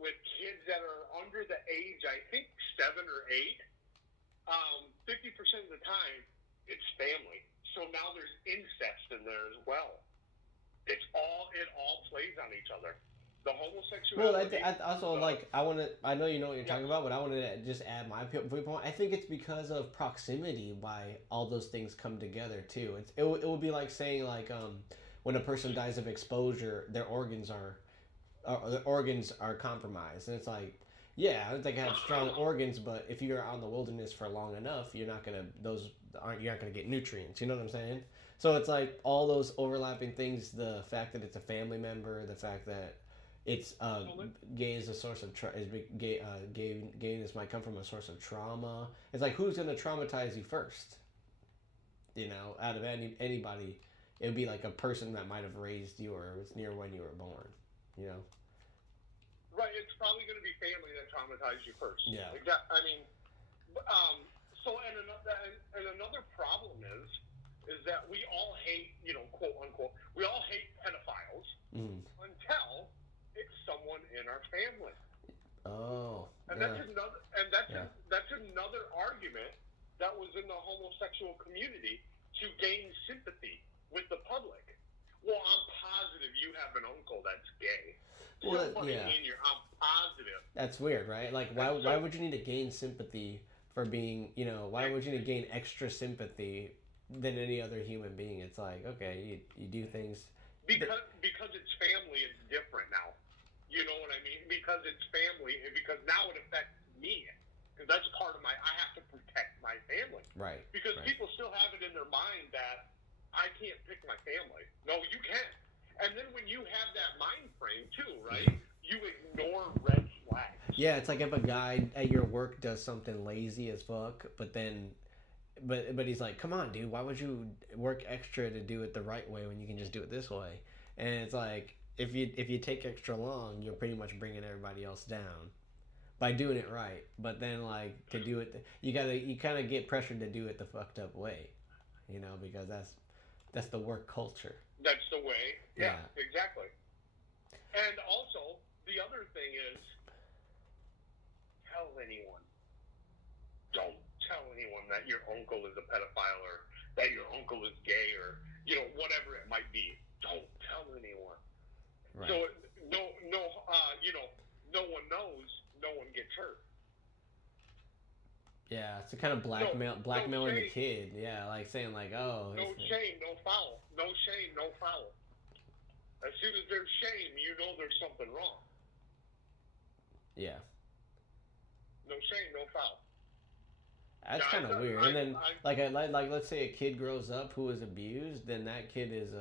with kids that are under the age, I think 7 or 8, 50% of the time it's family. So now there's incest in there as well. It all plays on each other. The homosexuality. Well, I also I know you know what you're talking about, but I want to just add my viewpoint. I think it's because of proximity why all those things come together too. It would be like saying like when a person dies of exposure, their organs are compromised, and it's like, yeah, I think I have strong organs, but if you're out in the wilderness for long enough, you're not gonna get nutrients. You know what I'm saying? So it's like all those overlapping things. The fact that it's a family member, the fact that it's gay is a source of gayness might come from a source of trauma. It's like, who's gonna traumatize you first? You know, out of anybody, it would be like a person that might have raised you or was near when you were born. You know. Right, it's probably going to be family that traumatized you first. Yeah. I mean, so and another problem is that we all hate, quote unquote, we all hate pedophiles until it's someone in our family. Oh. And yeah. that's another argument that was in the homosexual community to gain sympathy with the public. Well, I'm positive you have an uncle that's gay. Well, yeah. I'm positive. That's weird, right? Like, why would you need to gain sympathy for being, why would you need to gain extra sympathy than any other human being? It's like, okay, you do things. Because it's family, it's different now. You know what I mean? Because it's family, and because now it affects me. Because that's part of I have to protect my family. Right. Because people still have it in their mind that I can't pick my family. No, you can. And then when you have that mind frame too, right? You ignore red flags. Yeah, it's like if a guy at your work does something lazy as fuck, but he's like, come on, dude, why would you work extra to do it the right way when you can just do it this way? And it's like, if you take extra long, you're pretty much bringing everybody else down by doing it right. But then, like, to do it, you kind of get pressured to do it the fucked up way, because that's the work culture. That's the way. Yeah, exactly. And also, the other thing is, tell anyone. Don't tell anyone that your uncle is a pedophile or that your uncle is gay or, whatever it might be. Don't tell anyone. Right. So, no one knows, no one gets hurt. Yeah, it's a kind of blackmailing the kid. Yeah, like saying like, oh. No shame, no foul. No shame, no foul. As soon as there's shame, there's something wrong. Yeah. No shame, no foul. That's kind of weird. And then, like, let's say a kid grows up who is abused, then that kid is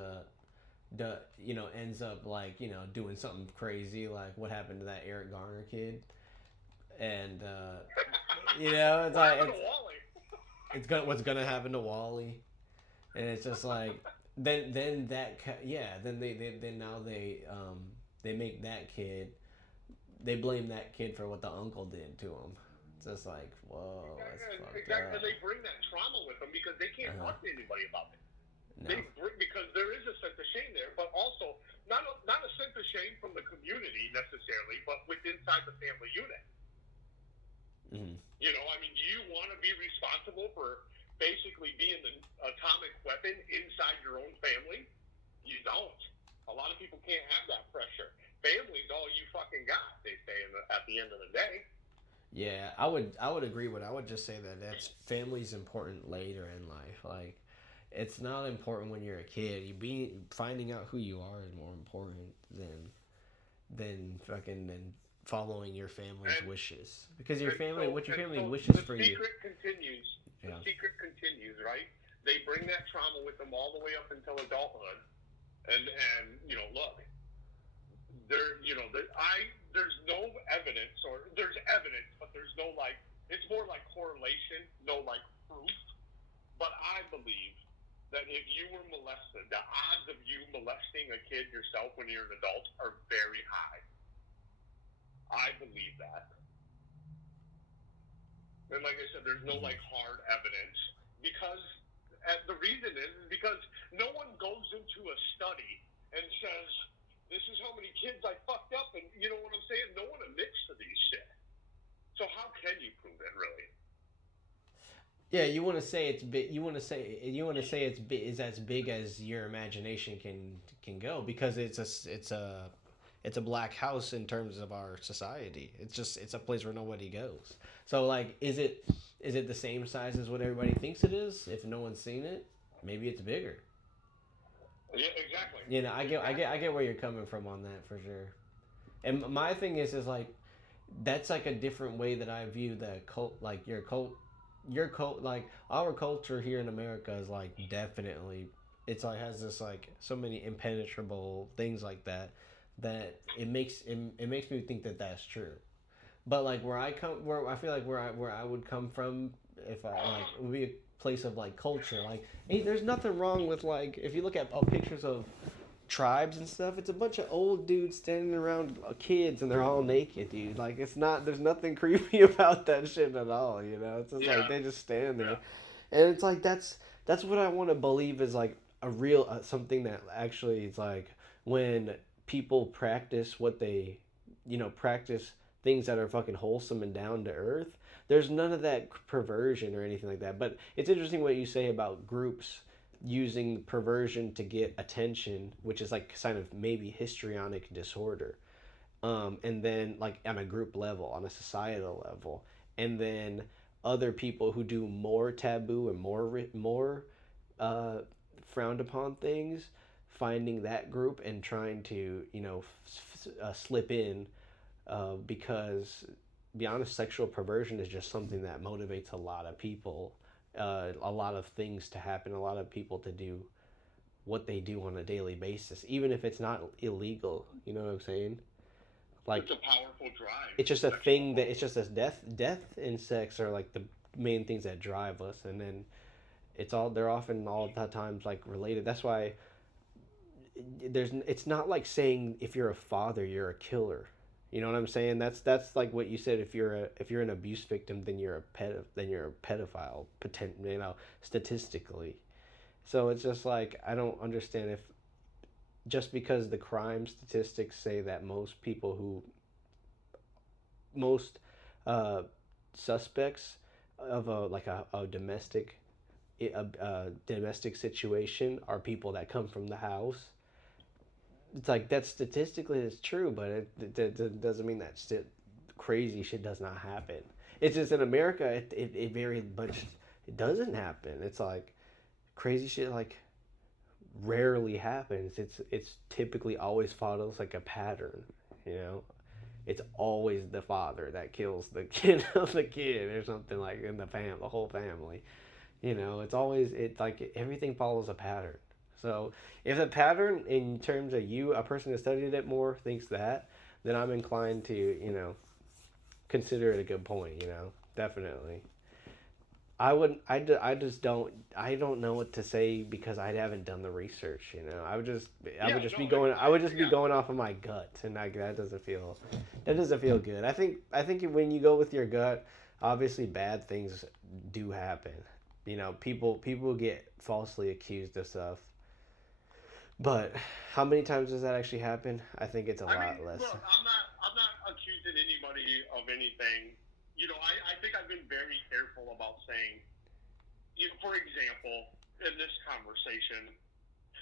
ends up like doing something crazy, like what happened to that Eric Garner kid, and it's like what's gonna happen to Wally, and it's just like then they make that kid, they blame that kid for what the uncle did to him. It's just like, whoa, that's fucked exactly. up. They bring that trauma with them because they can't talk to anybody about it. No. Because there is a sense of shame there, but also not a sense of shame from the community necessarily, but inside the family unit. Mm-hmm. Do you want to be responsible for basically being the atomic weapon inside your own family? You don't. A lot of people can't have that pressure. Family's all you fucking got, they say at the end of the day. Yeah, I would agree with. I would just say that family's important later in life. Like, it's not important when you're a kid. Finding out who you are is more important than following your family's wishes. Because your family wishes for you. The secret continues, right? They bring that trauma with them all the way up until adulthood, and look, there's no evidence, or there's evidence, but there's no like, it's more like correlation, no like proof. But I believe that if you were molested, the odds of you molesting a kid yourself when you're an adult are very high. I believe that. And like I said, there's no like hard evidence, because the reason is because no one goes into a study and says, this is how many kids I fucked up, and you know what I'm saying? No one admits to these shit. So how can you prove it, really? Yeah, you want to say it's big. You want to say is as big as your imagination can go, because it's a black house in terms of our society. It's a place where nobody goes. So like, is it the same size as what everybody thinks it is? If no one's seen it, maybe it's bigger. Yeah, exactly. I get where you're coming from on that for sure. And my thing is like, that's like a different way that I view the cult. Like your cult, like our culture here in America is like definitely, it's like has this like so many impenetrable things like that, that it makes me think that that's true. But like where I feel like where I would come from, if I like, it would be a place of like culture. Like, hey, there's nothing wrong with, like, if you look at pictures of tribes and stuff, it's a bunch of old dudes standing around kids and they're all naked, dude. Like, it's not, there's nothing creepy about that shit at all, you know? It's just like Yeah. they just stand there. Yeah. And it's like that's what I want to believe is like a real something that actually is like, when people practice what they, practice things that are fucking wholesome and down to earth. There's none of that perversion or anything like that. But it's interesting what you say about groups using perversion to get attention, which is like kind of maybe histrionic disorder. And then like on a group level, on a societal level, and then other people who do more taboo and more uh, frowned upon things, finding that group and trying to slip in, because be honest, sexual perversion is just something that motivates a lot of people, a lot of things to happen, a lot of people to do what they do on a daily basis, even if it's not illegal. You know what I'm saying? Like, It's a powerful drive. it's just a thing that it's just as death and sex are like the main things that drive us, and then they're often all the times like related. That's why it's not like saying if you're a father you're a killer. You know what I'm saying? That's like what you said. If you're an abuse victim, then you're a pedophile, statistically. So it's just like, I don't understand if, just because the crime statistics say that most uh, suspects of a domestic situation are people that come from the house. It's like, that statistically is true, but it doesn't mean that crazy shit does not happen. It's just in America, it very much, it doesn't happen. It's like crazy shit like rarely happens. It's typically always follows like a pattern, you know. It's always the father that kills the kid of the kid or something, like in the whole family. It's always, it's like everything follows a pattern. So if the pattern in terms of a person who studied it more, thinks that, then I'm inclined to, consider it a good point, definitely. I wouldn't. I just don't. I don't know what to say because I haven't done the research. I would just. I would just be going. I would just be going off of my gut, and that doesn't feel. That doesn't feel good. I think. When you go with your gut, obviously bad things do happen. People get falsely accused of stuff. But how many times does that actually happen? I think it's a lot less. Look, I'm not accusing anybody of anything. I think I've been very careful about saying, for example, in this conversation,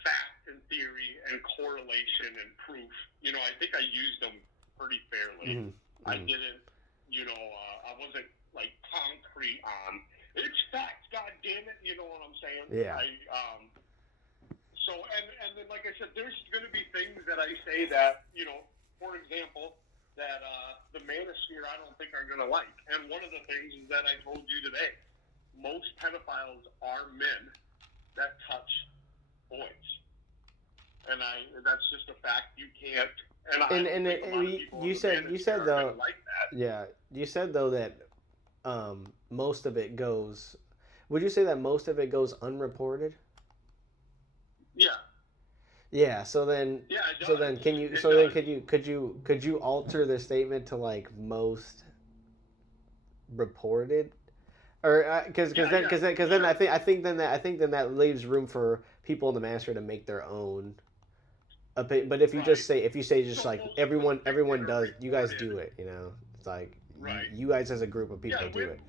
fact and theory and correlation and proof. I think I used them pretty fairly. I didn't, I wasn't like concrete on it's fact. God damn it, you know what I'm saying? Yeah. So and then like I said, there's going to be things that I say that for example, that the manosphere I don't think are going to like. And one of the things is that I told you today, most pedophiles are men that touch boys. that's just a fact. You can't, and I And don't think a lot of people in the you manosphere said are though, gonna like that. yeah, you said though that most of it goes. Would you say that most of it goes unreported? Yeah, Yeah. yeah, it So does. then, can you? It So then, does. could you alter the statement to like most reported? Or Yeah, yeah, because then sure. I think then that leaves room for people in the master to make their own. But if you just Right. say if you say just So like most convicted everyone or does, you guys reported. do it, you know, it's like Right. you guys as a group of Yeah, people do it.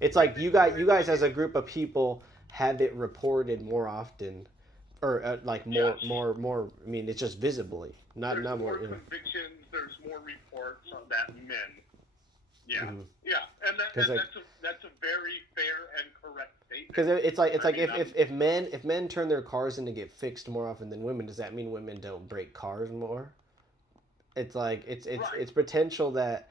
It's like women do you it. guys Like as a group of people have it reported more often, or like yes, more. I mean, it's just visibly, there's not more. more You know, convictions. There's more reports on that men. Yeah, mm-hmm. yeah, Because and like that's a very fair and correct statement. because it's I like mean, if men turn their cars in to get fixed more often than women, does that mean women don't break cars more? It's like right, it's potential that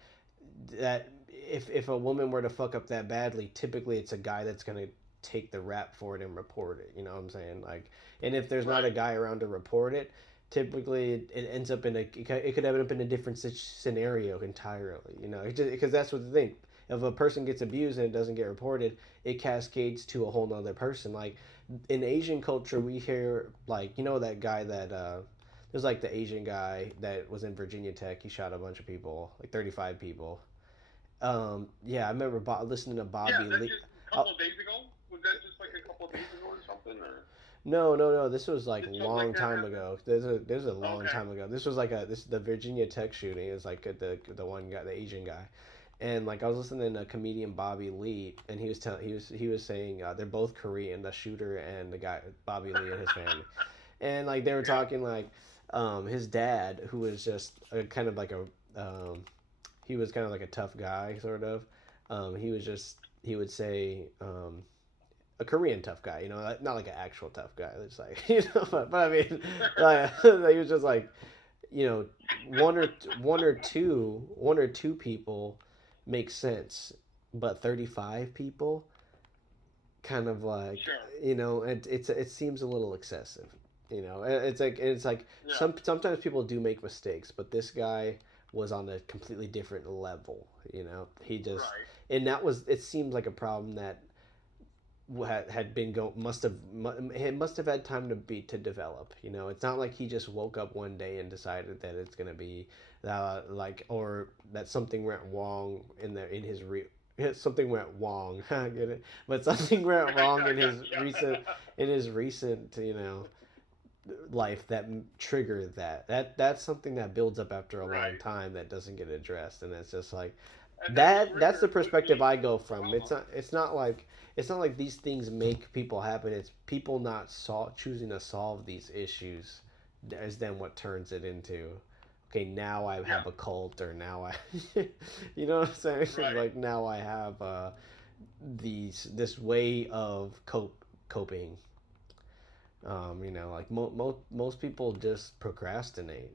if a woman were to fuck up that badly, typically it's a guy that's gonna take the rap for it and report it. You know what I'm saying? Like, and if there's not a right, guy around to report it, typically it ends up in it could end up in a different scenario entirely. You know, because that's what the thing. If a person gets abused and it doesn't get reported, it cascades to a whole nother person. Like in Asian culture, we hear like that guy that there's like the Asian guy that was in Virginia Tech. He shot a bunch of people, like 35 people. Yeah, I remember listening to yeah. Bobby That's Lee. just a Oh, couple of days ago. Was that just like a couple of days ago or something? Or no. This was like did a something like long that time happen? ago. There's a long Okay. time ago. This was like the Virginia Tech shooting. It was like the one guy, the Asian guy, and like I was listening to comedian Bobby Lee, and he was saying they're both Korean, the shooter and the guy Bobby Lee and his family, and like they were Yeah. talking like his dad, who was just a, kind of like a he was kind of like a tough guy, sort of. He would say a Korean tough guy, not like an actual tough guy. It's like but I mean, like he was just like you know, one or one or two people make sense, but 35 people kind of like Sure. it seems a little excessive. It's like Yeah. sometimes people do make mistakes, but this guy was on a completely different level. He just Right. and that was it seems like a problem that had been it must have had time to develop. It's not like he just woke up one day and decided that it's gonna be like or that something went wrong in his something went wrong. I get it, but something went wrong I got in his recent life that triggered that's something that builds up after a long right. time that doesn't get addressed, and it's just like And that that's the trigger could perspective lead I to go from. trauma. It's not like these things make people happen. It's people not choosing to solve these issues is then what turns it into okay, now I Yeah. have a cult, or now I you know what I'm saying? Right. Like now I have this way of coping. Like most people just procrastinate.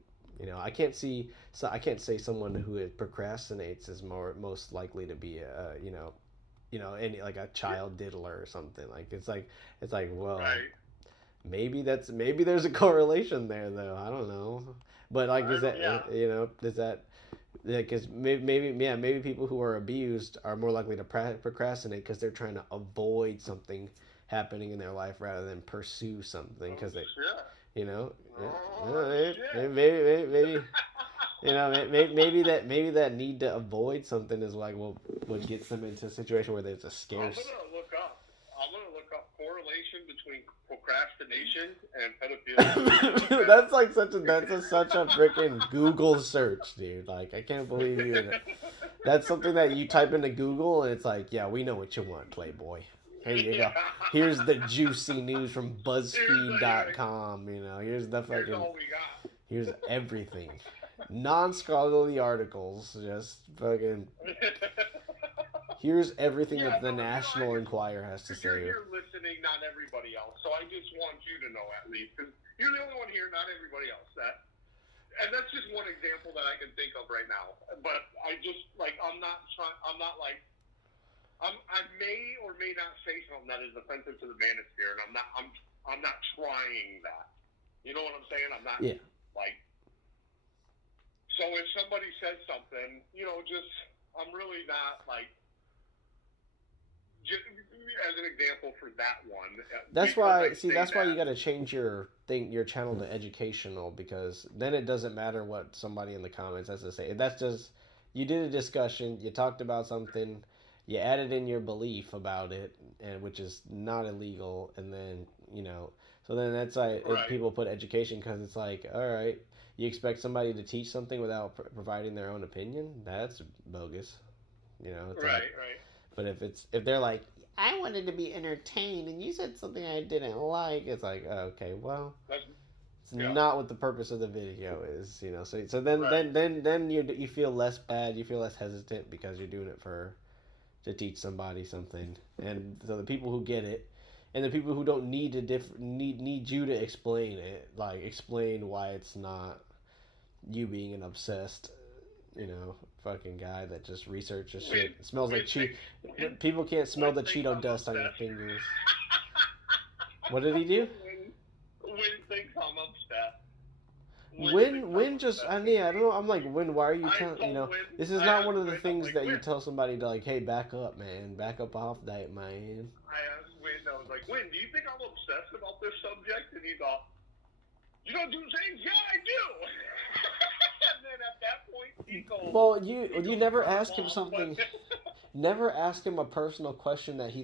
I can't say someone who procrastinates is most likely to be any like a Yeah. child diddler or something. Like it's like well, Right. maybe there's a correlation there though. I don't know, but like I is don't. that Yeah. does that because maybe people who are abused are more likely to procrastinate because they're trying to avoid something happening in their life rather than pursue something Oh because they shit. you know Oh shit. maybe maybe that need to avoid something is like what gets them into a situation where there's a I'm scarce. gonna look up. I'm gonna look up correlation between procrastination and pedophilia. Can you look that That's up? like such a freaking Google search, dude. Like I can't believe you. That's something that you type into Google and it's like, yeah, we know what you want, Playboy. Here you go. Yeah. Here's the juicy news from Yeah, BuzzFeed.com. Here's the here's fucking all we got. here's everything. Non-scholarly articles, just fucking here's everything Yeah, that the no, I National just Enquirer has to because you're say. here listening, not everybody else. So I just want you to know at least because you're the only one here, not everybody else. And that's just one example that I can think of right now. But I just like I'm not trying. I'm not like I may or may not say something that is offensive to the manosphere, and I'm not trying that. You know what I'm saying? I'm not Yeah. like. So if somebody says something, just I'm really not like. Just as an example for that one. That's why. See, that's why you got to change your channel to educational, because then it doesn't matter what somebody in the comments has to say. That's just, you did a discussion, you talked about something, you added in your belief about it, and which is not illegal, and then so then that's like Right. people put education because it's like, all right, you expect somebody to teach something without providing their own opinion? That's bogus. It's Right. like, Right. but if they're like, I wanted to be entertained and you said something I didn't like, it's like, oh, okay, well, That's it's yeah. not what the purpose of the video is, So then Right. then you feel less bad, you feel less hesitant because you're doing it to teach somebody something, and so the people who get it, and the people who don't need to need you to explain it, like explain why it's not you being an obsessed, fucking guy that just researches shit. It smells like cheat. People can't smell the Cheeto dust on your fingers. What did he do? Win thinks I'm upset. Win just, I mean, I don't know. I'm like, Win, why are you telling, this is not one of the Win, things like, that you tell somebody to, like, hey, back up, man. Back up off that, man. I asked Win, I was like, Win, do you think I'm obsessed about this subject? And he thought, you don't do things? Yeah, I do. And then at that point, he goes. Well, you never ask him something. Never ask him a personal question that he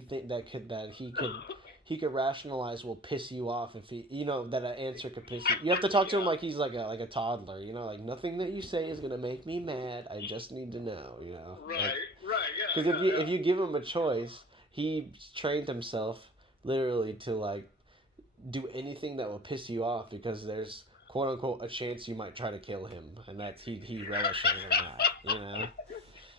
could rationalize will piss you off if that an answer could piss you. You have to talk to him like he's like a toddler. Like nothing that you say is gonna make me mad. I just need to know. Right. Like, right. Yeah. because if you give him a choice, he trained himself literally to like do anything that will piss you off because there's quote unquote a chance you might try to kill him, and that's he relishes in that.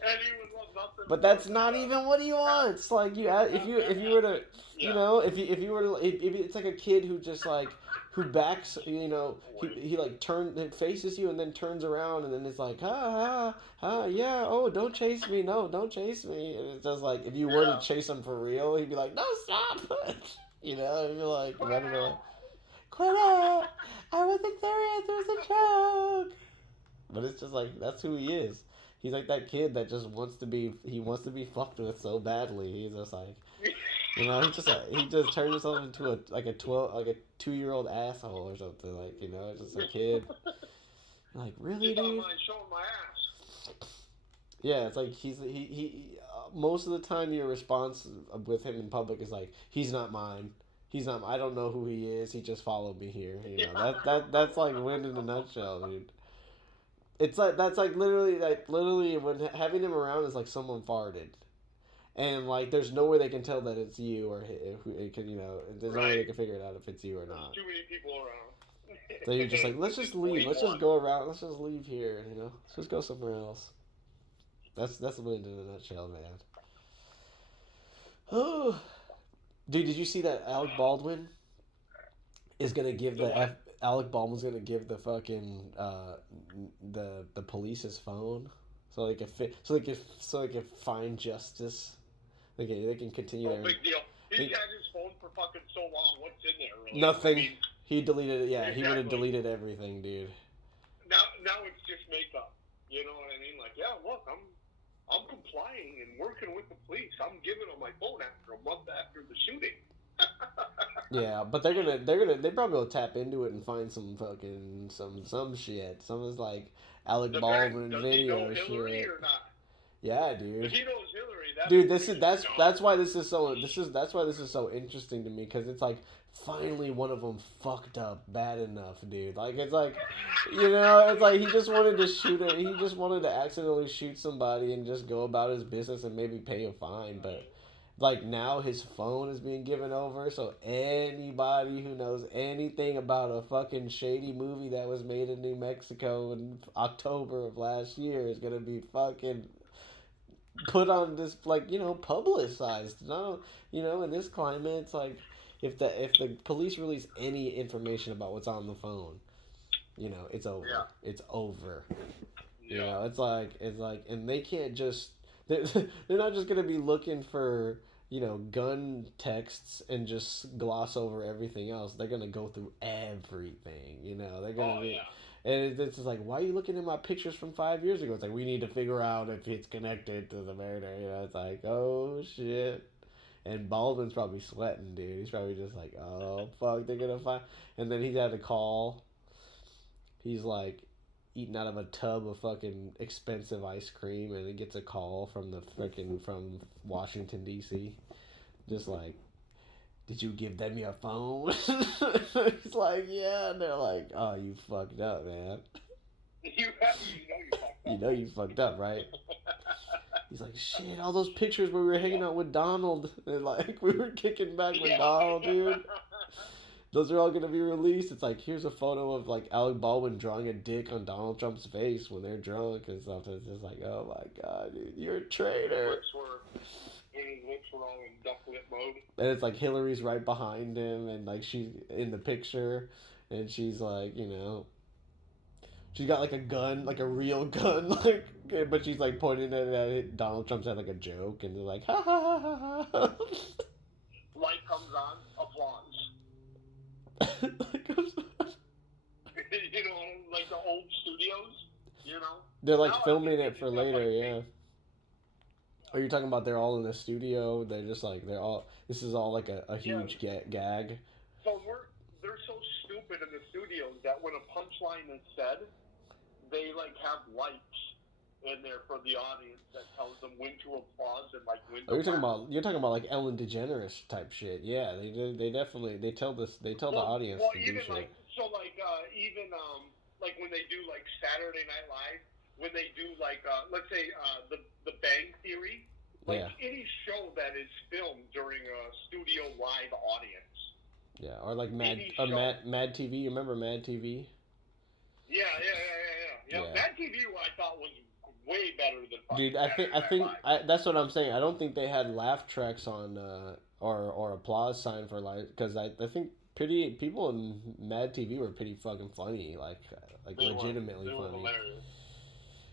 And he would love nothing. But that's not even what he wants. Like if you were to, if you were to, if it's like a kid who just like who backs, he like faces you and then turns around and then it's like yeah, oh, don't chase me, no, don't chase me, and it's just like if you were to chase him for real, he'd be like, no, stop. He'd be like running away. Quit it! I wasn't serious. It was a joke. But it's just like that's who he is. He's like that kid that just wants to be. He wants to be fucked with so badly. He's just like, he just turns himself into a 2-year-old asshole or something. Like it's just a kid. Like really, dude. Showing my ass. Yeah, it's like he most of the time your response with him in public is like, he's not mine. He's not. I don't know who he is. He just followed me here. That's like Win in a nutshell, dude. It's like that's like literally when having him around is like someone farted, and like there's no way they can tell that it's you or it can there's no way they can figure it out if it's you or not. Too many people around. So you're just like, let's just leave. Let's just go around. Let's just leave here. Let's just go somewhere else. That's Win in a nutshell, man. Oh, dude, did you see that Alec Baldwin is gonna give Alec Baldwin's gonna give the fucking the police his phone so they can find justice. They can continue their. Big deal. He's had his phone for fucking so long. What's in there? Really? Nothing. I mean, he deleted it. Yeah, exactly. He would have deleted everything, dude. Now it's just makeup. You know what I mean? Like, yeah, look, I'm complying and working with the police. I'm giving them my phone after a month after the shooting. Yeah, but they probably will tap into it and find some fucking some shit. Some is like Alec Baldwin video shit. Or not? Yeah, dude. If he knows Hillary, dude, that's why this is so interesting to me, because it's like finally one of them fucked up bad enough, dude. Like it's like it's like he just wanted to shoot it. He just wanted to accidentally shoot somebody and just go about his business and maybe pay a fine, but. Like, now his phone is being given over, so anybody who knows anything about a fucking shady movie that was made in New Mexico in October of last year is gonna be fucking put on this, like, publicized. No, in this climate, it's like, if the police release any information about what's on the phone, it's over. Yeah. It's over. Yeah. It's like, and they can't just... They're not just going to be looking for, gun texts and just gloss over everything else. They're gonna go through everything. They're gonna Oh be, yeah. and it's just like, why are you looking at my pictures from 5 years ago? It's like we need to figure out if it's connected to the murder. It's like, oh shit. And Baldwin's probably sweating, dude. He's probably just like, oh fuck, they're gonna find. And then he's had to call. He's like eating out of a tub of fucking expensive ice cream, and he gets a call from the freaking from Washington D.C. Just like, did you give them your phone? He's like, yeah. And they're like, oh, you fucked up, man. You know you fucked up, right? He's like, shit, all those pictures where we were hanging out with Donald and like we were kicking back with Donald, dude. Those are all gonna be released. It's like, here's a photo of like Alec Baldwin drawing a dick on Donald Trump's face when they're drunk and stuff. It's just like, oh my god, dude, you're a traitor. His lips were all in duck lip mode. And it's like Hillary's right behind him, and like she's in the picture, and she's like, she's got like a gun, like a real gun, like, but she's like pointing it at it. Donald Trump's had like a joke, and they're like, ha ha ha ha ha. Light comes on, applause. Like, I'm sorry. Like the old studios, They're like Now I filming think it they for just have, later, like, yeah. Are you talking about they're all in the studio? They're just like this is all like a huge gag. So they're so stupid in the studios that when a punchline is said, they like have lights in there for the audience that tells them when to applause and like when to. You're talking about like Ellen DeGeneres type shit. Yeah, they definitely they tell the audience to do shit. Even like when they do like Saturday Night Live, when they do like let's say the Bang Theory, like any show that is filmed during a studio live audience. Yeah, or like Mad TV. You remember Mad TV? Yeah. Mad TV, I thought was way better than. Dude, I think that's what I'm saying. I don't think they had laugh tracks on or applause sign for like, because I think people in Mad TV were pretty fucking funny, like legitimately funny. Were hilarious.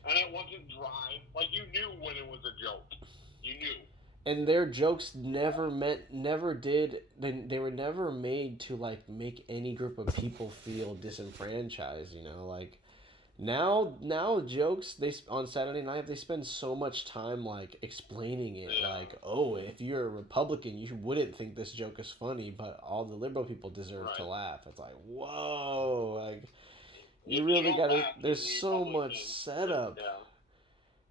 And it wasn't dry. Like, you knew when it was a joke. You knew. And their jokes they were never made to like make any group of people feel disenfranchised, like now jokes on Saturday Night, they spend so much time like explaining it, like, oh, if you're a Republican you wouldn't think this joke is funny, but all the liberal people deserve to laugh. It's like, whoa, like you really gotta, there's so much setup.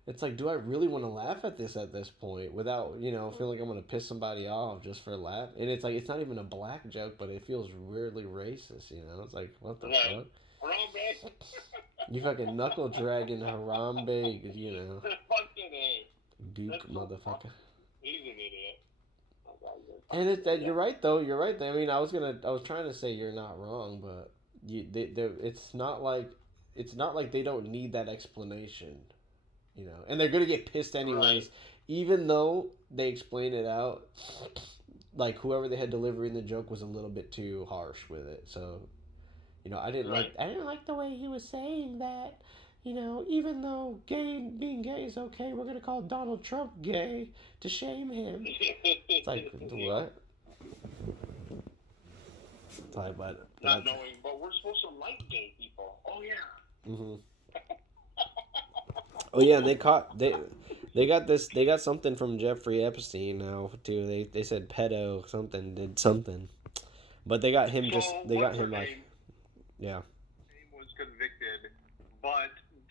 It's like, do I really want to laugh at this point without, feeling like I'm going to piss somebody off just for a laugh? And it's like, it's not even a black joke, but it feels weirdly racist, It's like, what the fuck? Harambe. You fucking knuckle dragging Harambe, Fucking A. Duke motherfucker. He's an idiot. And you're right though. I mean, I was trying to say you're not wrong, but it's not like they don't need that explanation. And they're gonna get pissed anyways, even though they explain it out. Like, whoever they had delivering the joke was a little bit too harsh with it, so I didn't like the way he was saying that. Even though being gay is okay, we're gonna call Donald Trump gay to shame him. It's like, what? It's like, but not knowing, but we're supposed to like gay people. Oh yeah. Mm-hmm. Oh yeah, they got something from Jeffrey Epstein now too. They said pedo something did something, but they got him yeah. Was convicted, but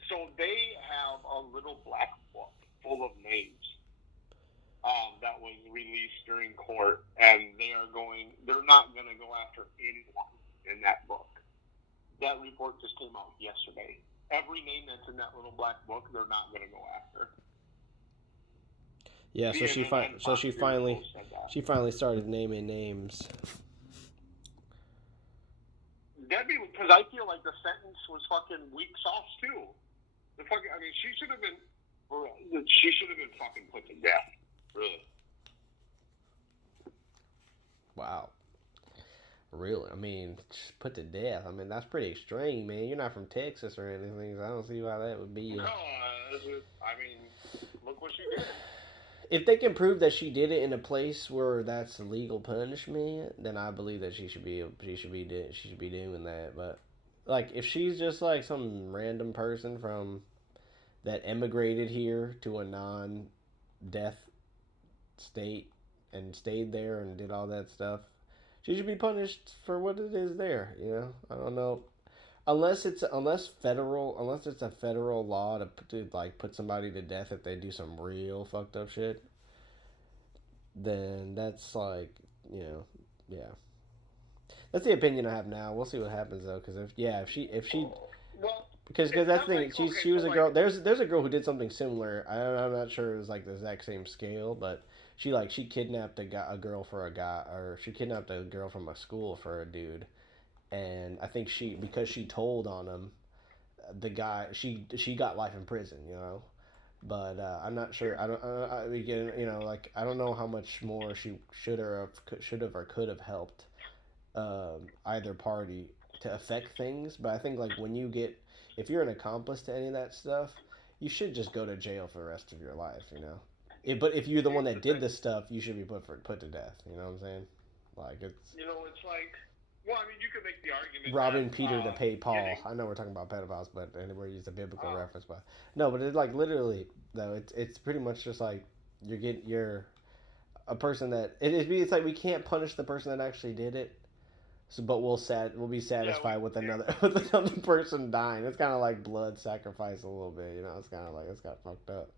so they have a little black book full of names that was released during court, and they're not going to go after anyone in that book. That report just came out yesterday. Every name that's in that little black book, they're not going to go after. Yeah, so she finally started naming names. That'd be because I feel like the sentence was fucking weeks off too. She should have been fucking put to death. Really. Wow. Really? I mean, put to death. I mean, that's pretty extreme, man. You're not from Texas or anything, so I don't see why that would be. No, look what she did. If they can prove that she did it in a place where that's legal punishment, then I believe that she should be doing that. But like, if she's just like some random person from that emigrated here to a non-death state and stayed there and did all that stuff, she should be punished for what it is there. I don't know, unless it's a federal law to like put somebody to death if they do some real fucked up shit. Then that's like, you know, yeah. That's the opinion I have now. We'll see what happens though, because if she Well, because it's that's not the thing. like She okay, was so a like girl. There's a girl who did something similar. I'm not sure it was like the exact same scale, but she kidnapped a girl for a guy, or she kidnapped a girl from a school for a dude, and I think because she told on him, the guy she got life in prison. But I'm not sure. sure. I don't. Again, like I don't know how much more she should have or could have helped either party to affect things. But I think like if you're an accomplice to any of that stuff, you should just go to jail for the rest of your life. But if you're the one Here's that the did thing. this stuff, you should be put to death. You know what I'm saying? Like it's It's like, well, I mean, you could make the argument that robbing Peter to pay Paul. getting, I know we're talking about pedophiles, but anywhere use a biblical uh, reference, but no, but it's like literally though. It's pretty much just like you're a person that it's like we can't punish the person that actually did it. So, but we'll be yeah, we satisfied with can't. another with another person dying. It's kind of like blood sacrifice a little bit. It's kind of fucked up.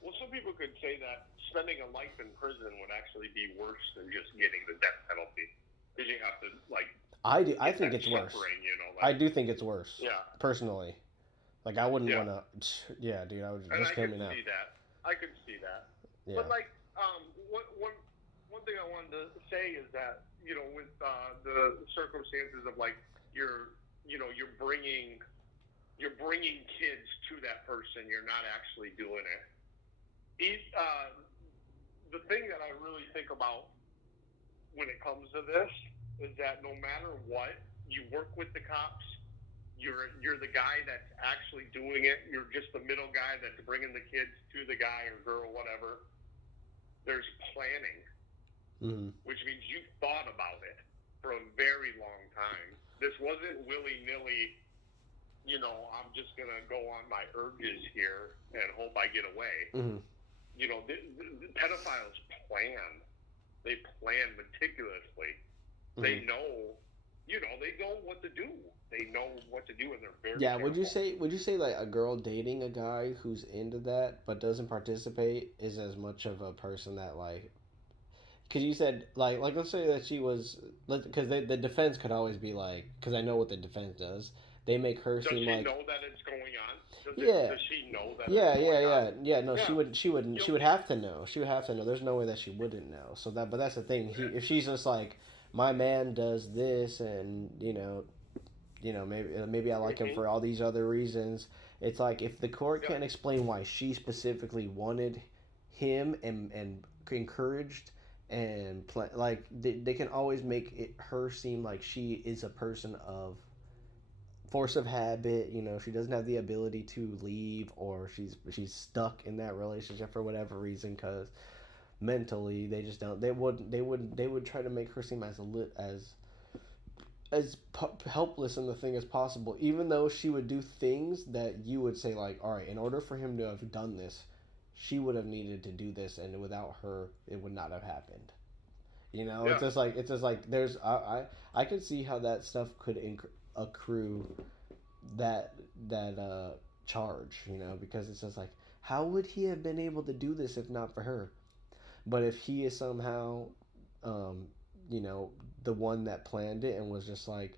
Well, some people could say that spending a life in prison would actually be worse than just getting the death penalty, because you have to like I do. I get think that it's worse. suffering, I like do think it's worse. yeah, Personally, like I wouldn't yeah, want to. Yeah, dude. I would and just I kill could me now. see that. I could see that. Yeah. But like, one thing I wanted to say is that with the circumstances of like you're you're bringing kids to that person, you're not actually doing it. The thing that I really think about when it comes to this is that no matter what, you work with the cops. You're the guy that's actually doing it. You're just the middle guy that's bringing the kids to the guy or girl, whatever. There's planning, which means you've thought about it for a very long time. This wasn't willy nilly. I'm just gonna go on my urges here and hope I get away. Mm-hmm. The pedophiles plan. They plan meticulously. Mm-hmm. They know, they know what to do. They know what to do, and they're very Yeah. careful. Would you say like a girl dating a guy who's into that but doesn't participate is as much of a person that like? Because you said like let's say that she was, because the defense could always be like, because I know what the defense does. They make her Does seem she like, know that it's going on? yeah, Does she know that yeah, it's yeah, going on? yeah, yeah. No, Yeah. she would have to know. She would have to know. There's no way that she wouldn't know. But that's the thing. If she's just like, my man does this, and maybe I like him for all these other reasons. It's like if the court Yeah. can't explain why she specifically wanted him and encouraged and like they can always make her seem like she is a person of force of habit. She doesn't have the ability to leave, or she's stuck in that relationship for whatever reason, because mentally they just don't they would try to make her seem as helpless in the thing as possible, even though she would do things that you would say like, all right, in order for him to have done this, she would have needed to do this, and without her it would not have happened. Yeah. It's just like there's I could see how that stuff could accrue that charge, because it's just like, how would he have been able to do this if not for her? But if he is somehow, um, the one that planned it and was just like,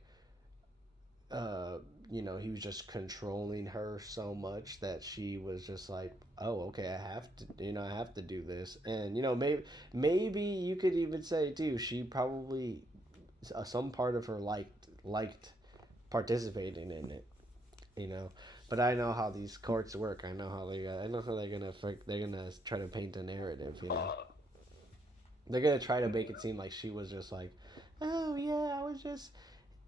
uh, he was just controlling her so much that she was just like, oh, okay, I have to do this, and maybe you could even say too, she probably some part of her liked participating in it, you know. But I know how these courts work. I know how they're gonna try to paint a narrative. They're gonna try to make it seem like she was just like, oh yeah, I was just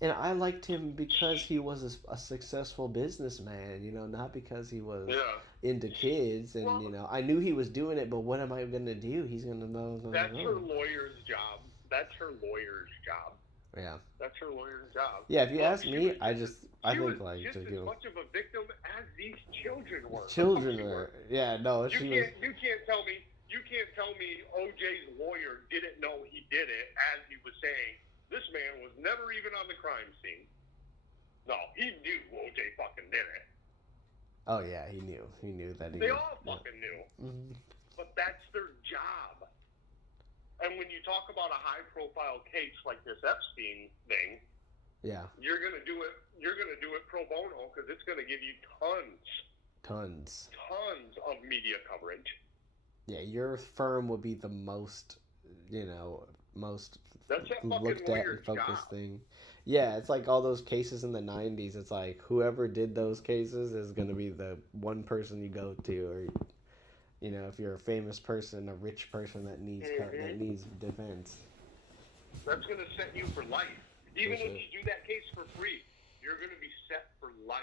And I liked him because he was a successful businessman, you know, not because he was Yeah. into kids. And, you Well, know, I knew he was doing it, but what am I going to do? He's going to know. that's her Oh. lawyer's job. That's her lawyer's job. Yeah. That's her lawyer's job. Yeah, if you Look, ask me, I she was think, like, just to as give much of a victim as these children were. Of course children she were. were. Yeah, no, You she was. can't you can't tell me OJ's lawyer didn't know he did it as he was saying this man was never even on the crime scene. No, he knew OJ fucking did it. Oh, yeah, he knew. He knew that he They would. all fucking knew. Mm-hmm. But that's their job. And when you talk about a high profile case like this Epstein thing, Yeah. you're gonna do it pro bono because it's gonna give you tons of media coverage. Yeah, your firm would be the most, you know, most That's that looked fucking at and lawyer's focused job. thing. Yeah, it's like all those cases in the 90s. It's like whoever did those cases is going to be the one person you go to, or, you know, if you're a famous person, a rich person that needs that needs defense. That's gonna set you for life. Even if you do that case for free, you're gonna be set for life.